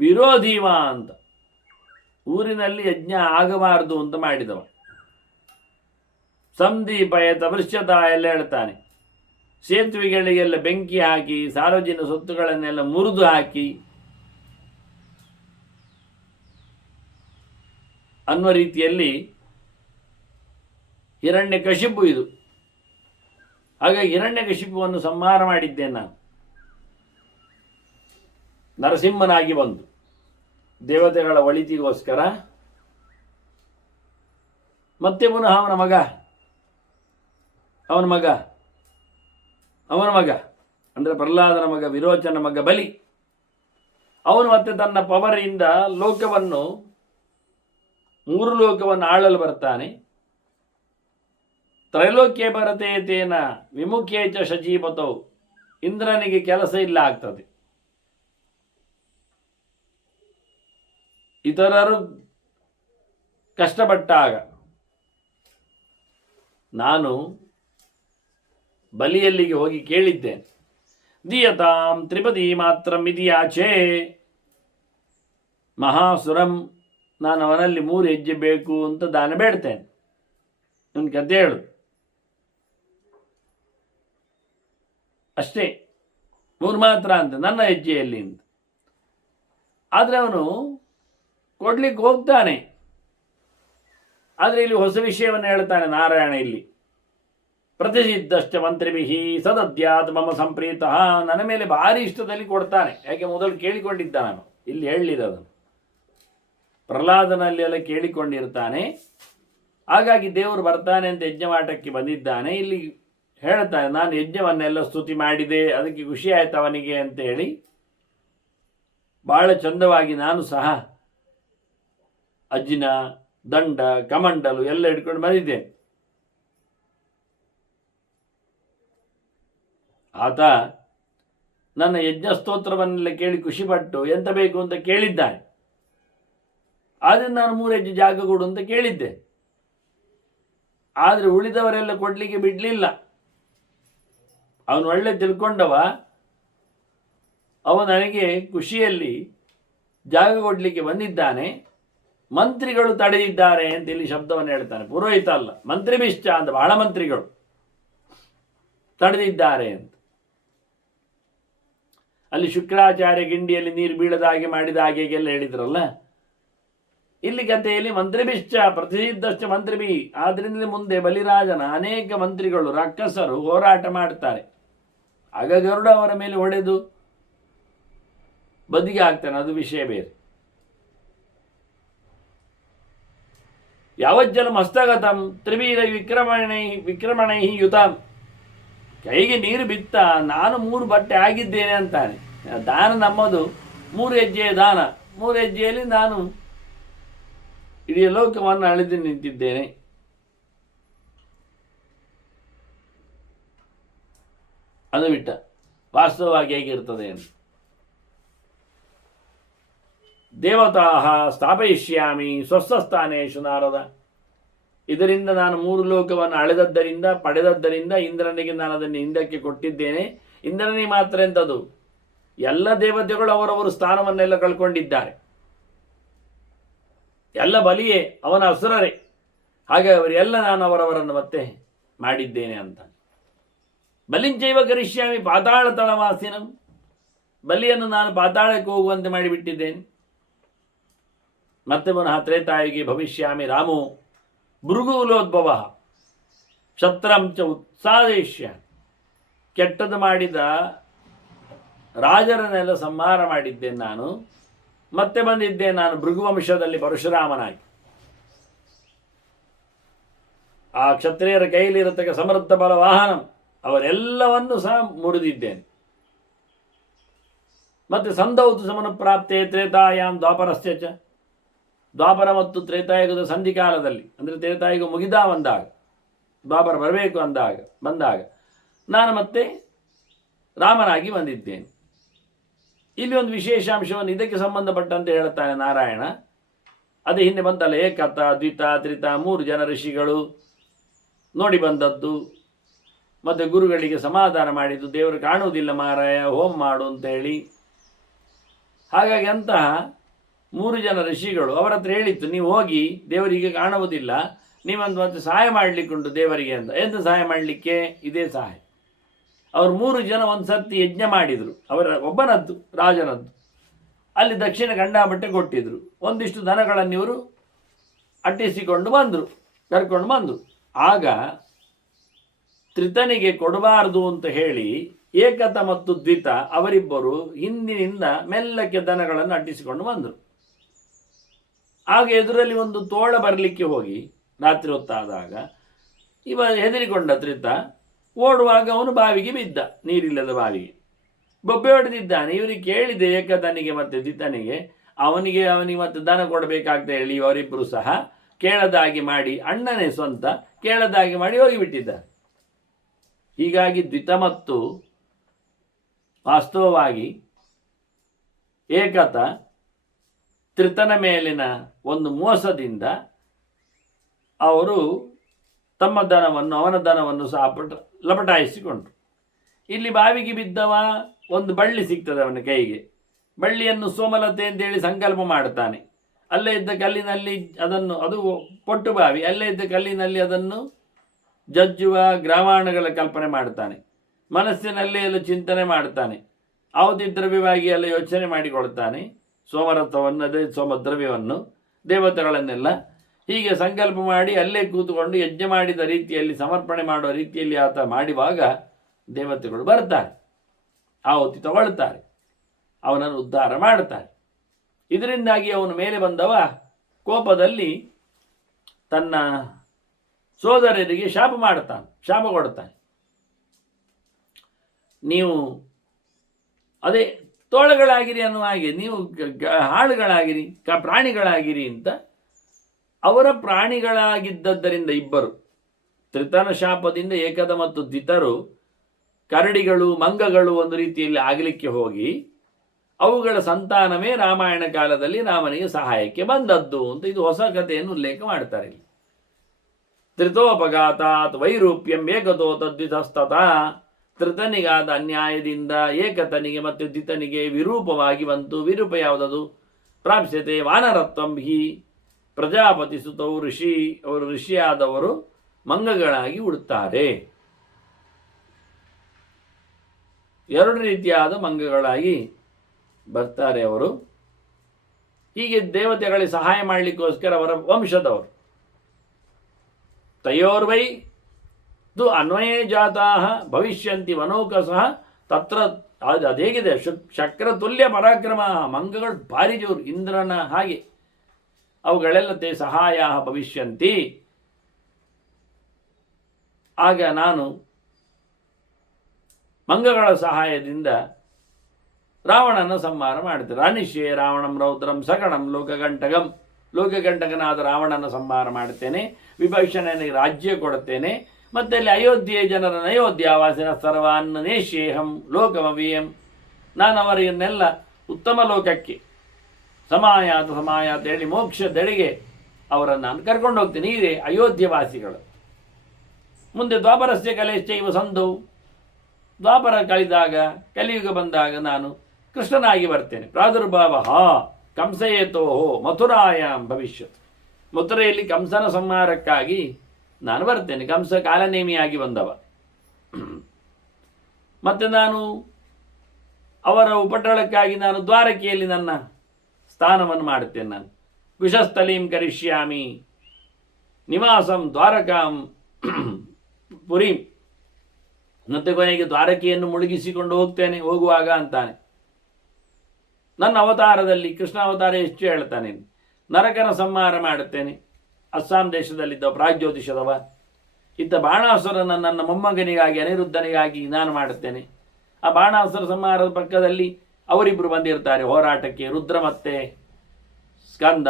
ವಿರೋಧಿವ ಅಂತ, ಊರಿನಲ್ಲಿ ಯಜ್ಞ ಆಗಬಾರದು ಅಂತ ಮಾಡಿದವ. ಸಂದೀಪಯತ ವೃಶ್ಯತ ಎಲ್ಲ ಹೇಳ್ತಾನೆ. ಸೇತುವೆಗಳಿಗೆಲ್ಲ ಬೆಂಕಿ ಹಾಕಿ ಸಾರ್ವಜನಿಕ ಸೊತ್ತುಗಳನ್ನೆಲ್ಲ ಮುರಿದು ಹಾಕಿ ಅನ್ನುವ ರೀತಿಯಲ್ಲಿ ಹಿರಣ್ಯಕಶಿಪು ಇದು. ಹಾಗಾಗಿ ಹಿರಣ್ಯಕಶಿಪುವನ್ನು ಸಂಹಾರ ಮಾಡಿದ್ದೇನೆ ನಾನು ನರಸಿಂಹನಾಗಿ ಬಂದು ದೇವತೆಗಳ ಒಳಿತಿಗೋಸ್ಕರ. ಮತ್ತೆ ಪುನಃ ಅವನ ಮಗ ಅಂದರೆ ಪ್ರಹ್ಲಾದನ ಮಗ, ವಿರೋಚನ ಮಗ ಬಲಿ, ಅವನು ಮತ್ತೆ ತನ್ನ ಪವರಿಂದ ಲೋಕವನ್ನು, 3 ಲೋಕವನ್ನು ಆಳಲು ಬರ್ತಾನೆ. ತ್ರೈಲೋಕ್ಯ ಭರತೇತೇನ ವಿಮುಖೇ ಚ ಶಚೀಪತೌ. ಇಂದ್ರನಿಗೆ ಕೆಲಸ ಇಲ್ಲ ಆಗ್ತದೆ. ಇತರರು ಕಷ್ಟಪಟ್ಟಾಗ ನಾನು ಬಲಿಯಲ್ಲಿಗೆ ಹೋಗಿ ಕೇಳಿದ್ದೇನೆ, ದೀಯತಾಂ ತ್ರಿಪದಿ ಮಾತ್ರ ಮಿದಿಯಾಚೆ ಮಹಾಸುರಂ, ನಾನು ಅವನಲ್ಲಿ 3 ಹೆಜ್ಜೆ ಬೇಕು ಅಂತ ದಾನ ಬೇಡ್ತೇನೆ. ನನ್ನ ಕತೆ ಹೇಳು ಅಷ್ಟೇ, 3 ಮಾತ್ರ ಅಂತ, ನನ್ನ ಹೆಜ್ಜೆಯಲ್ಲಿ ಅಂತ. ಆದರೆ ಅವನು ಕೊಡ್ಲಿಕ್ಕೆ ಹೋಗ್ತಾನೆ. ಆದರೆ ಇಲ್ಲಿ ಹೊಸ ವಿಷಯವನ್ನು ಹೇಳ್ತಾನೆ ನಾರಾಯಣ. ಇಲ್ಲಿ ಪ್ರತಿಸಿದ್ಧಶ್ಚ ಮಂತ್ರಿಭಿಹಿ ಸದದ್ಯಾತ್ ಮಮ ಸಂಪ್ರೀತಃ. ನನ್ನ ಮೇಲೆ ಭಾರಿ ಇಷ್ಟದಲ್ಲಿ ಕೊಡ್ತಾನೆ. ಯಾಕೆ ಮೊದಲು ಕೇಳಿಕೊಂಡಿದ್ದ ನಾನು, ಇಲ್ಲಿ ಹೇಳಲಿಲ್ಲ ಅದನ್ನು. ಪ್ರಹ್ಲಾದನಲ್ಲಿ ಎಲ್ಲ ಕೇಳಿಕೊಂಡಿರ್ತಾನೆ. ಹಾಗಾಗಿ ದೇವರು ಬರ್ತಾನೆ ಅಂತ ಯಜ್ಞವಾಟಕ್ಕೆ ಬಂದಿದ್ದಾನೆ. ಇಲ್ಲಿ ಹೇಳ್ತಾನೆ, ನಾನು ಯಜ್ಞವನ್ನೆಲ್ಲ ಸ್ತುತಿ ಮಾಡಿದೆ, ಅದಕ್ಕೆ ಖುಷಿ ಆಯ್ತು ಅವನಿಗೆ ಅಂತ ಹೇಳಿ ಬಹಳ ಚಂದವಾಗಿ ನಾನು ಸಹ ಅಜ್ಜಿನ ದಂಡ ಕಮಂಡಲು ಎಲ್ಲ ಹಿಡ್ಕೊಂಡು ಬಂದಿದ್ದೇನೆ. ಆತ ನನ್ನ ಯಜ್ಞ ಸ್ತೋತ್ರವನ್ನೆಲ್ಲ ಕೇಳಿ ಖುಷಿಪಟ್ಟು ಎಂತ ಬೇಕು ಅಂತ ಕೇಳಿದ್ದಾನೆ. ಆದರೆ ನಾನು 3 ಹೆಜ್ಜೆ ಜಾಗ ಕೊಡು ಅಂತ ಕೇಳಿದ್ದೆ. ಆದರೆ ಉಳಿದವರೆಲ್ಲ ಕೊಡಲಿಕ್ಕೆ ಬಿಡಲಿಲ್ಲ. ಅವನು ಒಳ್ಳೆ ತಿಳ್ಕೊಂಡವ. ಅವ ನನಗೆ ಖುಷಿಯಲ್ಲಿ ಜಾಗ ಕೊಡಲಿಕ್ಕೆ ಬಂದಿದ್ದಾನೆ, ಮಂತ್ರಿಗಳು ತಡೆದಿದ್ದಾರೆ ಅಂತ ಇಲ್ಲಿ ಶಬ್ದವನ್ನು ಹೇಳ್ತಾನೆ. ಪುರೋಹಿತ ಅಲ್ಲ, ಮಂತ್ರಿಭಿಶ್ಚ ಅಂತ, ಬಹಳ ಮಂತ್ರಿಗಳು ತಡೆದಿದ್ದಾರೆ ಅಂತ. ಅಲ್ಲಿ ಶುಕ್ರಾಚಾರ್ಯ ಗಿಂಡಿಯಲ್ಲಿ ನೀರು ಬೀಳದ ಹಾಗೆ ಮಾಡಿದ ಹಾಗೆಲ್ಲ ಹೇಳಿದ್ರಲ್ಲ, ಇಲ್ಲಿ ಕಥೆಯಲ್ಲಿ ಮಂತ್ರಿಭಿಶ್ಚ ಪ್ರತಿಸಿದ್ಧಶ್ಚ ಮಂತ್ರಿಭಿ. ಆದ್ರಿಂದ ಮುಂದೆ ಬಲಿರಾಜನ ಅನೇಕ ಮಂತ್ರಿಗಳು ರಾಕ್ಷಸರು ಹೋರಾಟ ಮಾಡ್ತಾರೆ. ಆಗ ಗರುಡ ಅವರ ಮೇಲೆ ಹೊಡೆದು ಬದಿಗೆ ಆಗ್ತಾನೆ, ಅದು ವಿಷಯ ಬೇರೆ. ಯಾವಜ್ಜಲ ಹಸ್ತಗತಂ ತ್ರಿವೀರ ವಿಕ್ರಮಣೈ ಯುತಾಂ, ಕೈಗೆ ನೀರು ಬಿತ್ತ, ನಾನು 3 ಬಟ್ಟೆ ಆಗಿದ್ದೇನೆ ಅಂತಾನೆ. ದಾನ ನಮ್ಮದು 3 ಹೆಜ್ಜೆಯ ದಾನ, 3 ಹೆಜ್ಜೆಯಲ್ಲಿ ನಾನು ಇಡೀ ಲೋಕವನ್ನು ಅಳೆದು ನಿಂತಿದ್ದೇನೆ. ಅದು ಬಿಟ್ಟ ವಾಸ್ತವವಾಗಿ ಹೇಗಿರ್ತದೆ ಅಂತ. ದೇವತಾ ಸ್ಥಾಪಯಿಷ್ಯಾಮಿ ಸ್ವಸ್ಥಾನೇಶು ನಾರದ, ಇದರಿಂದ ನಾನು 3 ಲೋಕವನ್ನು ಅಳೆದದ್ದರಿಂದ ಪಡೆದದ್ದರಿಂದ ಇಂದ್ರನಿಗೆ ನಾನು ಅದನ್ನು ಹಿಂದಕ್ಕೆ ಕೊಟ್ಟಿದ್ದೇನೆ. ಇಂದ್ರನಿಗೆ ಮಾತ್ರ ಎಂಥದ್ದು, ಎಲ್ಲ ದೇವತೆಗಳು ಅವರವರು ಸ್ಥಾನವನ್ನೆಲ್ಲ ಕಳ್ಕೊಂಡಿದ್ದಾರೆ. ಎಲ್ಲ ಬಲಿಯೇ, ಅವನ ಅಸುರರೇ. ಹಾಗೆ ಅವರೆಲ್ಲ ನಾನು ಅವರವರನ್ನು ಮತ್ತೆ ಮಾಡಿದ್ದೇನೆ ಅಂತ. ಬಲಿಂಚೈವ ಕರಿಷ್ಯಾಮಿ ಪಾತಾಳ ತಳವಾಸಿನಂ, ಬಲಿಯನ್ನು ನಾನು ಪಾತಾಳಕ್ಕೆ ಹೋಗುವಂತೆ ಮಾಡಿಬಿಟ್ಟಿದ್ದೇನೆ. ಮತ್ತೆ ಪುನಃ ತ್ರೇತಾಯುಗೆ ಭವಿಷ್ಯಾಮಿ ರಾಮೋ ಭೃಗುಲೋದ್ಭವ ಕ್ಷತ್ರಂ ಚ ಉತ್ಸಾದೇಶ್ಯ, ಕೆಟ್ಟದ್ದು ಮಾಡಿದ ರಾಜರನ್ನೆಲ್ಲ ಸಂಹಾರ ಮಾಡಿದ್ದೇನೆ ನಾನು. ಮತ್ತೆ ಬಂದಿದ್ದೇನೆ ನಾನು ಭೃಗುವಂಶದಲ್ಲಿ ಪರಶುರಾಮನಾಗಿ. ಆ ಕ್ಷತ್ರಿಯರ ಕೈಲಿರತಕ್ಕ ಸಮೃದ್ಧ ಬಲ ವಾಹನ ಅವರೆಲ್ಲವನ್ನೂ ಸಹ ಮುರಿದಿದ್ದೇನೆ. ಮತ್ತೆ ಸಂಧೌತು ಸಮನ ಪ್ರಾಪ್ತೆ ತ್ರೇತಾಯಾಂ ದ್ವಾಪರಸ್ಯ ಚ, ದ್ವಾಪರ ಮತ್ತು ತ್ರೇತಾಯುಗದ ಸಂಧಿಕಾಲದಲ್ಲಿ, ಅಂದರೆ ತ್ರೇತಾಯುಗ ಮುಗಿದ ಬಂದಾಗ, ದ್ವಾಪರ ಬರಬೇಕು ಬಂದಾಗ ನಾನು ಮತ್ತೆ ರಾಮನಾಗಿ ಬಂದಿದ್ದೇನೆ. ಇಲ್ಲಿ ಒಂದು ವಿಶೇಷಾಂಶವನ್ನು ಇದಕ್ಕೆ ಸಂಬಂಧಪಟ್ಟಂತೆ ಹೇಳುತ್ತಾನೆ ನಾರಾಯಣ. ಅದೇ ಹಿಂದೆ ಬಂತಲ್ಲ, ಏಕತ ದ್ವಿತ ತ್ರಿತ 3 ಜನ ಋಷಿಗಳು ನೋಡಿ ಬಂದದ್ದು, ಮತ್ತು ಗುರುಗಳಿಗೆ ಸಮಾಧಾನ ಮಾಡಿದ್ದು, ದೇವರು ಕಾಣುವುದಿಲ್ಲ ಮಾರಾಯ, ಹೋಮ ಮಾಡು ಅಂತೇಳಿ. ಹಾಗಾಗಿ ಅಂತಹ 3 ಜನ ಋಷಿಗಳು ಅವರ ಹತ್ರ ಹೇಳಿತ್ತು, ನೀವು ಹೋಗಿ ದೇವರಿಗೆ ಕಾಣುವುದಿಲ್ಲ, ನೀವಂತ ಮತ್ತೆ ಸಹಾಯ ಮಾಡಲಿಕ್ಕುಂಟು ದೇವರಿಗೆ ಅಂತ. ಎಂತ ಸಹಾಯ ಮಾಡಲಿಕ್ಕೆ? ಇದೇ ಸಹಾಯ. ಅವರು 3 ಜನ ಒಂದು ಸರ್ತಿ ಯಜ್ಞ ಮಾಡಿದರು, ಅವರ ಒಬ್ಬನದ್ದು ರಾಜನದ್ದು. ಅಲ್ಲಿ ದಕ್ಷಿಣ ಗಂಡಾಬಟ್ಟೆ ಕೊಟ್ಟಿದ್ರು. ಒಂದಿಷ್ಟು ದನಗಳನ್ನು ಇವರು ಅಟ್ಟಿಸಿಕೊಂಡು ಬಂದರು, ಕರ್ಕೊಂಡು ಬಂದರು. ಆಗ ತ್ರಿತನಿಗೆ ಕೊಡಬಾರದು ಅಂತ ಹೇಳಿ ಏಕತ ಮತ್ತು ದ್ವಿತ ಅವರಿಬ್ಬರು ಹಿಂದಿನಿಂದ ಮೆಲ್ಲಕ್ಕೆ ದನಗಳನ್ನು ಅಟ್ಟಿಸಿಕೊಂಡು ಬಂದರು. ಆಗ ಎದುರಲ್ಲಿ ಒಂದು ತೋಳ ಬರಲಿಕ್ಕೆ ಹೋಗಿ ರಾತ್ರಿ ಹೊತ್ತಾದಾಗ ಇವ ಹೆದರಿಕೊಂಡ ತ್ರಿತ. ಓಡುವಾಗ ಅವನು ಬಾವಿಗೆ ಬಿದ್ದ, ನೀರಿಲ್ಲದ ಬಾವಿಗೆ ಬೊಬ್ಬೆ ಹೊಡೆದಿದ್ದಾನೆ. ಇವರಿಗೆ ಕೇಳಿದೆ ಏಕತನಿಗೆ ಮತ್ತು ದ್ವಿತನಿಗೆ, ಅವನಿಗೆ ಮತ್ತೆ ದನ ಕೊಡಬೇಕಾಗ್ತಾ ಹೇಳಿ ಅವರಿಬ್ಬರು ಸಹ ಕೇಳದಾಗಿ ಮಾಡಿ, ಅಣ್ಣನೇ ಸ್ವಂತ ಕೇಳದಾಗಿ ಮಾಡಿ ಹೋಗಿಬಿಟ್ಟಿದ್ದಾರೆ. ಹೀಗಾಗಿ ದ್ವಿತ ಮತ್ತು ವಾಸ್ತವವಾಗಿ ಏಕತ ತ್ರಿತನ ಮೇಲಿನ ಒಂದು ಮೋಸದಿಂದ ಅವರು ತಮ್ಮ ದನವನ್ನು, ಅವನ ದನವನ್ನು ಸಹ ಲಪಟಾಯಿಸಿಕೊಂಡ್ರು. ಇಲ್ಲಿ ಬಾವಿಗೆ ಬಿದ್ದವ ಒಂದು ಬಳ್ಳಿ ಸಿಗ್ತದೆ ಅವನ ಕೈಗೆ. ಬಳ್ಳಿಯನ್ನು ಸೋಮಲತೆ ಅಂತೇಳಿ ಸಂಕಲ್ಪ ಮಾಡ್ತಾನೆ. ಅಲ್ಲೇ ಇದ್ದ ಕಲ್ಲಿನಲ್ಲಿ ಅದನ್ನು, ಅದು ಪೊಟ್ಟು ಬಾವಿ, ಅಲ್ಲೇ ಇದ್ದ ಕಲ್ಲಿನಲ್ಲಿ ಅದನ್ನು ಜಜ್ಜುವ ಗ್ರಾಮಾಣಗಳ ಕಲ್ಪನೆ ಮಾಡ್ತಾನೆ. ಮನಸ್ಸಿನಲ್ಲಿ ಎಲ್ಲ ಚಿಂತನೆ ಮಾಡ್ತಾನೆ. ಆಹುತಿ ದ್ರವ್ಯವಾಗಿ ಎಲ್ಲ ಯೋಚನೆ ಮಾಡಿಕೊಳ್ತಾನೆ. ಸೋಮರಥವನ್ನು, ಅದೇ ಸೋಮದ್ರವ್ಯವನ್ನು, ದೇವತೆಗಳನ್ನೆಲ್ಲ ಹೀಗೆ ಸಂಕಲ್ಪ ಮಾಡಿ ಅಲ್ಲೇ ಕೂತ್ಕೊಂಡು ಯಜ್ಞ ಮಾಡಿದ ರೀತಿಯಲ್ಲಿ, ಸಮರ್ಪಣೆ ಮಾಡುವ ರೀತಿಯಲ್ಲಿ ಆತ ಮಾಡುವಾಗ ದೇವತೆಗಳು ಬರ್ತಾರೆ, ಆಹುತಿ ತಗೊಳ್ತಾರೆ, ಅವನನ್ನು ಉದ್ಧಾರ ಮಾಡುತ್ತಾರೆ. ಇದರಿಂದಾಗಿ ಅವನ ಮೇಲೆ ಬಂದವ ಕೋಪದಲ್ಲಿ ತನ್ನ ಸೋದರರಿಗೆ ಶಾಪ ಕೊಡ್ತಾನೆ. ನೀವು ಅದೇ ತೋಳಗಳಾಗಿರಿ ಅನ್ನುವ ಹಾಗೆ ನೀವು ಹಾಳುಗಳಾಗಿರಿ, ಪ್ರಾಣಿಗಳಾಗಿರಿ ಅಂತ. ಅವರ ಪ್ರಾಣಿಗಳಾಗಿದ್ದರಿಂದ ಇಬ್ಬರು, ತ್ರಿತನ ಶಾಪದಿಂದ ಏಕದ ಮತ್ತು ದ್ವಿತರು ಕರಡಿಗಳು, ಮಂಗಗಳು ಒಂದು ರೀತಿಯಲ್ಲಿ ಆಗಲಿಕ್ಕೆ ಹೋಗಿ ಅವುಗಳ ಸಂತಾನವೇ ರಾಮಾಯಣ ಕಾಲದಲ್ಲಿ ರಾಮನಿಗೆ ಸಹಾಯಕ್ಕೆ ಬಂದದ್ದು ಅಂತ ಇದು ಹೊಸ ಕಥೆಯನ್ನು ಉಲ್ಲೇಖ ಮಾಡ್ತಾರೆ. ತ್ರಿತೋಪಘಾತಾತ್ ವೈರೂಪ್ಯಂ ಏಕತೋ ತದ್ವಿತಸ್ತತ, ತ್ರಿತನಿಗಾದ ಅನ್ಯಾಯದಿಂದ ಏಕತನಿಗೆ ಮತ್ತು ದ್ವಿತನಿಗೆ ವಿರೂಪವಾಗಿ ಬಂತು. ವಿರೂಪ ಯಾವುದದು? ಪ್ರಾಪ್ಸ್ಯತೆ ವಾನರತ್ವಂ ಹಿ, ಪ್ರಜಾಪತಿ ಸುತವು ಋಷಿ, ಅವರು ಋಷಿಯಾದವರು ಮಂಗಗಳಾಗಿ ಉಡುತ್ತಾರೆ. 2 ರೀತಿಯಾದ ಮಂಗಗಳಾಗಿ ಬರ್ತಾರೆ ಅವರು. ಹೀಗೆ ದೇವತೆಗಳಿಗೆ ಸಹಾಯ ಮಾಡಲಿಕ್ಕೋಸ್ಕರ ಅವರ ವಂಶದವರು. ತಯೋರ್ವೈ ದು ಅನ್ವಯೇ ಜಾತಾ ಭವಿಷ್ಯಂತಿ ವನೌಕಸಃ ತತ್ರ ಅದೇಗಿದೆ ಶಕ್ರ ತುಲ್ಯ ಪರಾಕ್ರಮ, ಮಂಗಗಳು ಭಾರಿ ಜೋರು, ಇಂದ್ರನ ಹಾಗೆ. ಅವುಗಳೆಲ್ಲ ತೇ ಸಹಾಯ ಭವಿಷ್ಯಂತಿ. ಆಗ ನಾನು ಮಂಗಗಳ ಸಹಾಯದಿಂದ ರಾವಣನ ಸಂಹಾರ ಮಾಡ್ತೇನೆ. ರಾಣಿಷ್ಯೇ ರಾವಣಂ ರೌದ್ರಂ ಸಗಣಂ ಲೋಕಗಂಟಕಂ. ಲೋಕಗಂಟಕನಾದ ರಾವಣನ ಸಂಹಾರ ಮಾಡ್ತೇನೆ. ವಿಭೀಷಣನಿಗೆ ರಾಜ್ಯ ಕೊಡುತ್ತೇನೆ. ಮತ್ತೆ ಅಲ್ಲಿ ಅಯೋಧ್ಯೆ ಜನರನ್ನು ಅಯೋಧ್ಯಾವಾಸಿನ ಸರ್ವಾನ್ನ ನೇಷ್ಯೇಹಂ ಲೋಕಮವೀಯಂ. ನಾನು ಅವರನ್ನೆಲ್ಲ ಉತ್ತಮ ಲೋಕಕ್ಕೆ ಸಮಾಯಾತ ಹೇಳಿ ಮೋಕ್ಷದೆಡೆಗೆ ಅವರನ್ನು ನಾನು ಕರ್ಕೊಂಡು ಹೋಗ್ತೇನೆ. ಇದೇ ಅಯೋಧ್ಯವಾಸಿಗಳು. ಮುಂದೆ ದ್ವಾಪರಸ್ಯ ಕಲೆಶ್ಚೈವ ಸಂಧೌ. ದ್ವಾಪರ ಕಳೆದಾಗ, ಕಲಿಯುಗ ಬಂದಾಗ ನಾನು ಕೃಷ್ಣನಾಗಿ ಬರ್ತೇನೆ. ಪ್ರಾದುರ್ಭಾವ ಕಂಸಯೇತೋಹೋ ಮಥುರಾಯಾಂ ಭವಿಷ್ಯತ್. ಮಥುರೆಯಲ್ಲಿ ಕಂಸನ ಸಂಹಾರಕ್ಕಾಗಿ ನಾನು ಬರ್ತೇನೆ. ಕಂಸ ಕಾಲನೇಮಿಯಾಗಿ ಬಂದವ. ಮತ್ತೆ ನಾನು ಅವರ ಉಪಟಳಕ್ಕಾಗಿ ನಾನು ದ್ವಾರಕೆಯಲ್ಲಿ ನನ್ನ ಸ್ಥಾನವನ್ನು ಮಾಡುತ್ತೇನೆ. ನಾನು ಕುಶಸ್ಥಲೀಂ ಕರಿಷ್ಯಾಮಿ ನಿವಾಸಂ ದ್ವಾರಕಾಂ ಪುರೀಂ. ಮತ್ತೆ ಕೊನೆಗೆ ದ್ವಾರಕೆಯನ್ನು ಮುಳುಗಿಸಿಕೊಂಡು ಹೋಗ್ತೇನೆ. ಹೋಗುವಾಗ ಅಂತಾನೆ, ನನ್ನ ಅವತಾರದಲ್ಲಿ ಕೃಷ್ಣ ಅವತಾರ ಎಷ್ಟು ಹೇಳ್ತಾನೆ, ನರಕನ ಸಂಹಾರ ಮಾಡುತ್ತೇನೆ. ಅಸ್ಸಾಂ ದೇಶದಲ್ಲಿದ್ದ ಪ್ರಾಗ್ಜ್ಯೋತಿಷದವ ಇದ್ದ ಬಾಣಾಸುರನ ನನ್ನ ಮೊಮ್ಮಗನಿಗಾಗಿ ಅನಿರುದ್ಧನಿಗಾಗಿ ನಾನು ಮಾಡುತ್ತೇನೆ. ಆ ಬಾಣಾಸುರ ಸಂಹಾರದ ಪಕ್ಕದಲ್ಲಿ ಅವರಿಬ್ಬರು ಬಂದಿರ್ತಾರೆ ಹೋರಾಟಕ್ಕೆ, ರುದ್ರ ಮತ್ತೆ ಸ್ಕಂದ,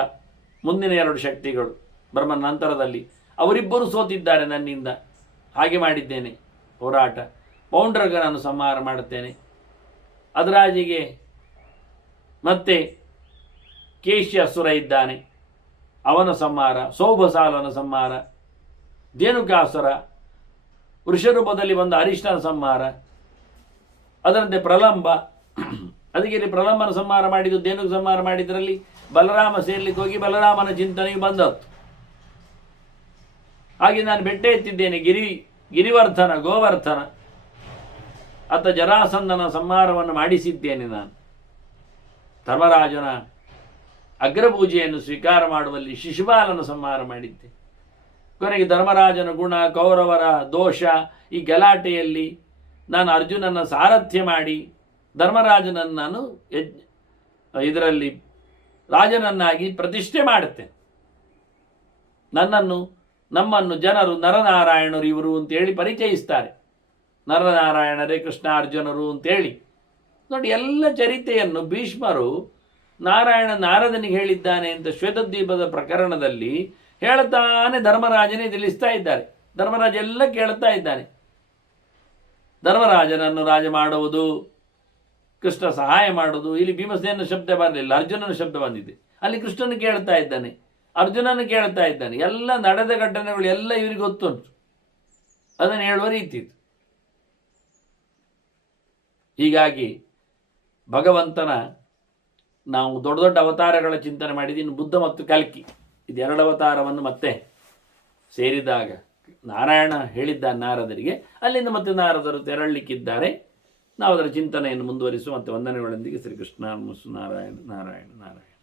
ಮುಂದಿನ ಎರಡು ಶಕ್ತಿಗಳು ಬ್ರಹ್ಮನ ನಂತರದಲ್ಲಿ. ಅವರಿಬ್ಬರು ಸೋತಿದ್ದಾರೆ ನನ್ನಿಂದ. ಹಾಗೆ ಮಾಡಿದ್ದೇನೆ ಹೋರಾಟ. ಪೌಂಡ್ರಗನನ್ನು ಸಂಹಾರ ಮಾಡುತ್ತೇನೆ. ಅದರಾಜಿಗೆ ಮತ್ತೆ ಕೇಶ್ಯ ಅಸುರ ಇದ್ದಾನೆ, ಅವನ ಸಂಹಾರ. ಸೌಭಸಾಲನ ಸಂಹಾರ, ಧೇನುಕಾಸುರ, ವೃಷರೂಪದಲ್ಲಿ ಬಂದ ಹರಿಷ್ಠನ ಸಂಹಾರ. ಅದರಂತೆ ಪ್ರಲಂಬ. ಅದಕ್ಕೆ ಇಲ್ಲಿ ಪ್ರಲಂಬನ ಸಂಹಾರ ಮಾಡಿದ್ದು, ಧೇನು ಸಂಹಾರ ಮಾಡಿದ್ರಲ್ಲಿ ಬಲರಾಮ ಸೇರ್ಲಿಕ್ಕೆ ಹೋಗಿ ಬಲರಾಮನ ಚಿಂತನೆಯು ಬಂದತ್ತು. ಹಾಗೆ ನಾನು ಬೆಟ್ಟ ಎತ್ತಿದ್ದೇನೆ. ಗಿರಿವರ್ಧನ, ಗೋವರ್ಧನ ಅತ್ತ ಜರಾಸಂಧನ ಸಂಹಾರವನ್ನು ಮಾಡಿಸಿದ್ದೇನೆ. ನಾನು ಧರ್ಮರಾಜನ ಅಗ್ರಪೂಜೆಯನ್ನು ಸ್ವೀಕಾರ ಮಾಡುವಲ್ಲಿ ಶಿಶುಪಾಲನ ಸಂಹಾರ ಮಾಡಿದ್ದೆ. ಕೊನೆಗೆ ಧರ್ಮರಾಜನ ಗುಣ, ಕೌರವರ ದೋಷ, ಈ ಗಲಾಟೆಯಲ್ಲಿ ನಾನು ಅರ್ಜುನನ ಸಾರಥ್ಯ ಮಾಡಿ ಧರ್ಮರಾಜನನ್ನು ನಾನು ಇದರಲ್ಲಿ ರಾಜನನ್ನಾಗಿ ಪ್ರತಿಷ್ಠೆ ಮಾಡುತ್ತೇನೆ. ನಮ್ಮನ್ನು ಜನರು ನರನಾರಾಯಣರು ಇವರು ಅಂತೇಳಿ ಪರಿಚಯಿಸ್ತಾರೆ. ನರನಾರಾಯಣರೇ ಕೃಷ್ಣಾರ್ಜುನರು ಅಂತೇಳಿ. ನೋಡಿ, ಎಲ್ಲ ಚರಿತೆಯನ್ನು ಭೀಷ್ಮರು ನಾರದನಿಗೆ ಹೇಳಿದ್ದಾನೆ ಅಂತ ಶ್ವೇತದ್ವೀಪದ ಪ್ರಕರಣದಲ್ಲಿ ಹೇಳ್ತಾನೆ ಧರ್ಮರಾಜನೇ ತಿಳಿಸ್ತಾ ಇದ್ದಾರೆ. ಧರ್ಮರಾಜ ಎಲ್ಲ ಕೇಳ್ತಾ ಇದ್ದಾನೆ. ಧರ್ಮರಾಜನನ್ನು ರಾಜ ಮಾಡುವುದು, ಕೃಷ್ಣ ಸಹಾಯ ಮಾಡುವುದು. ಇಲ್ಲಿ ಭೀಮಸೇನ ಶಬ್ದ ಬರಲಿಲ್ಲ, ಅರ್ಜುನನ ಶಬ್ದ ಬಂದಿದೆ. ಅಲ್ಲಿ ಕೃಷ್ಣನ ಕೇಳ್ತಾ ಇದ್ದಾನೆ, ಅರ್ಜುನನ ಕೇಳ್ತಾ ಇದ್ದಾನೆ. ಎಲ್ಲ ನಡೆದ ಘಟನೆಗಳು ಎಲ್ಲ ಇವರಿಗೆ ಗೊತ್ತುಂಟು. ಅದನ್ನು ಹೇಳುವ ರೀತಿ ಇದು. ಹೀಗಾಗಿ ಭಗವಂತನ ನಾವು ದೊಡ್ಡ ದೊಡ್ಡ ಅವತಾರಗಳ ಚಿಂತನೆ ಮಾಡಿದ್ದು. ಇನ್ನು ಬುದ್ಧ ಮತ್ತು ಕಲ್ಕಿ ಇದು ಎರಡು ಅವತಾರವನ್ನು ಮತ್ತೆ ಸೇರಿದಾಗ ನಾರಾಯಣ ಹೇಳಿದ್ದಾನೆ ನಾರದರಿಗೆ. ಅಲ್ಲಿಂದ ಮತ್ತೆ ನಾರದರು ತೆರಳಲಿಕ್ಕಿದ್ದಾರೆ. ನಾವು ಅದರ ಚಿಂತನೆಯನ್ನು ಮುಂದುವರಿಸುವ ಮತ್ತೆ ವಂದನೆಗಳೊಂದಿಗೆ ಶ್ರೀಕೃಷ್ಣ ನಾರಾಯಣ ನಾರಾಯಣ ನಾರಾಯಣ.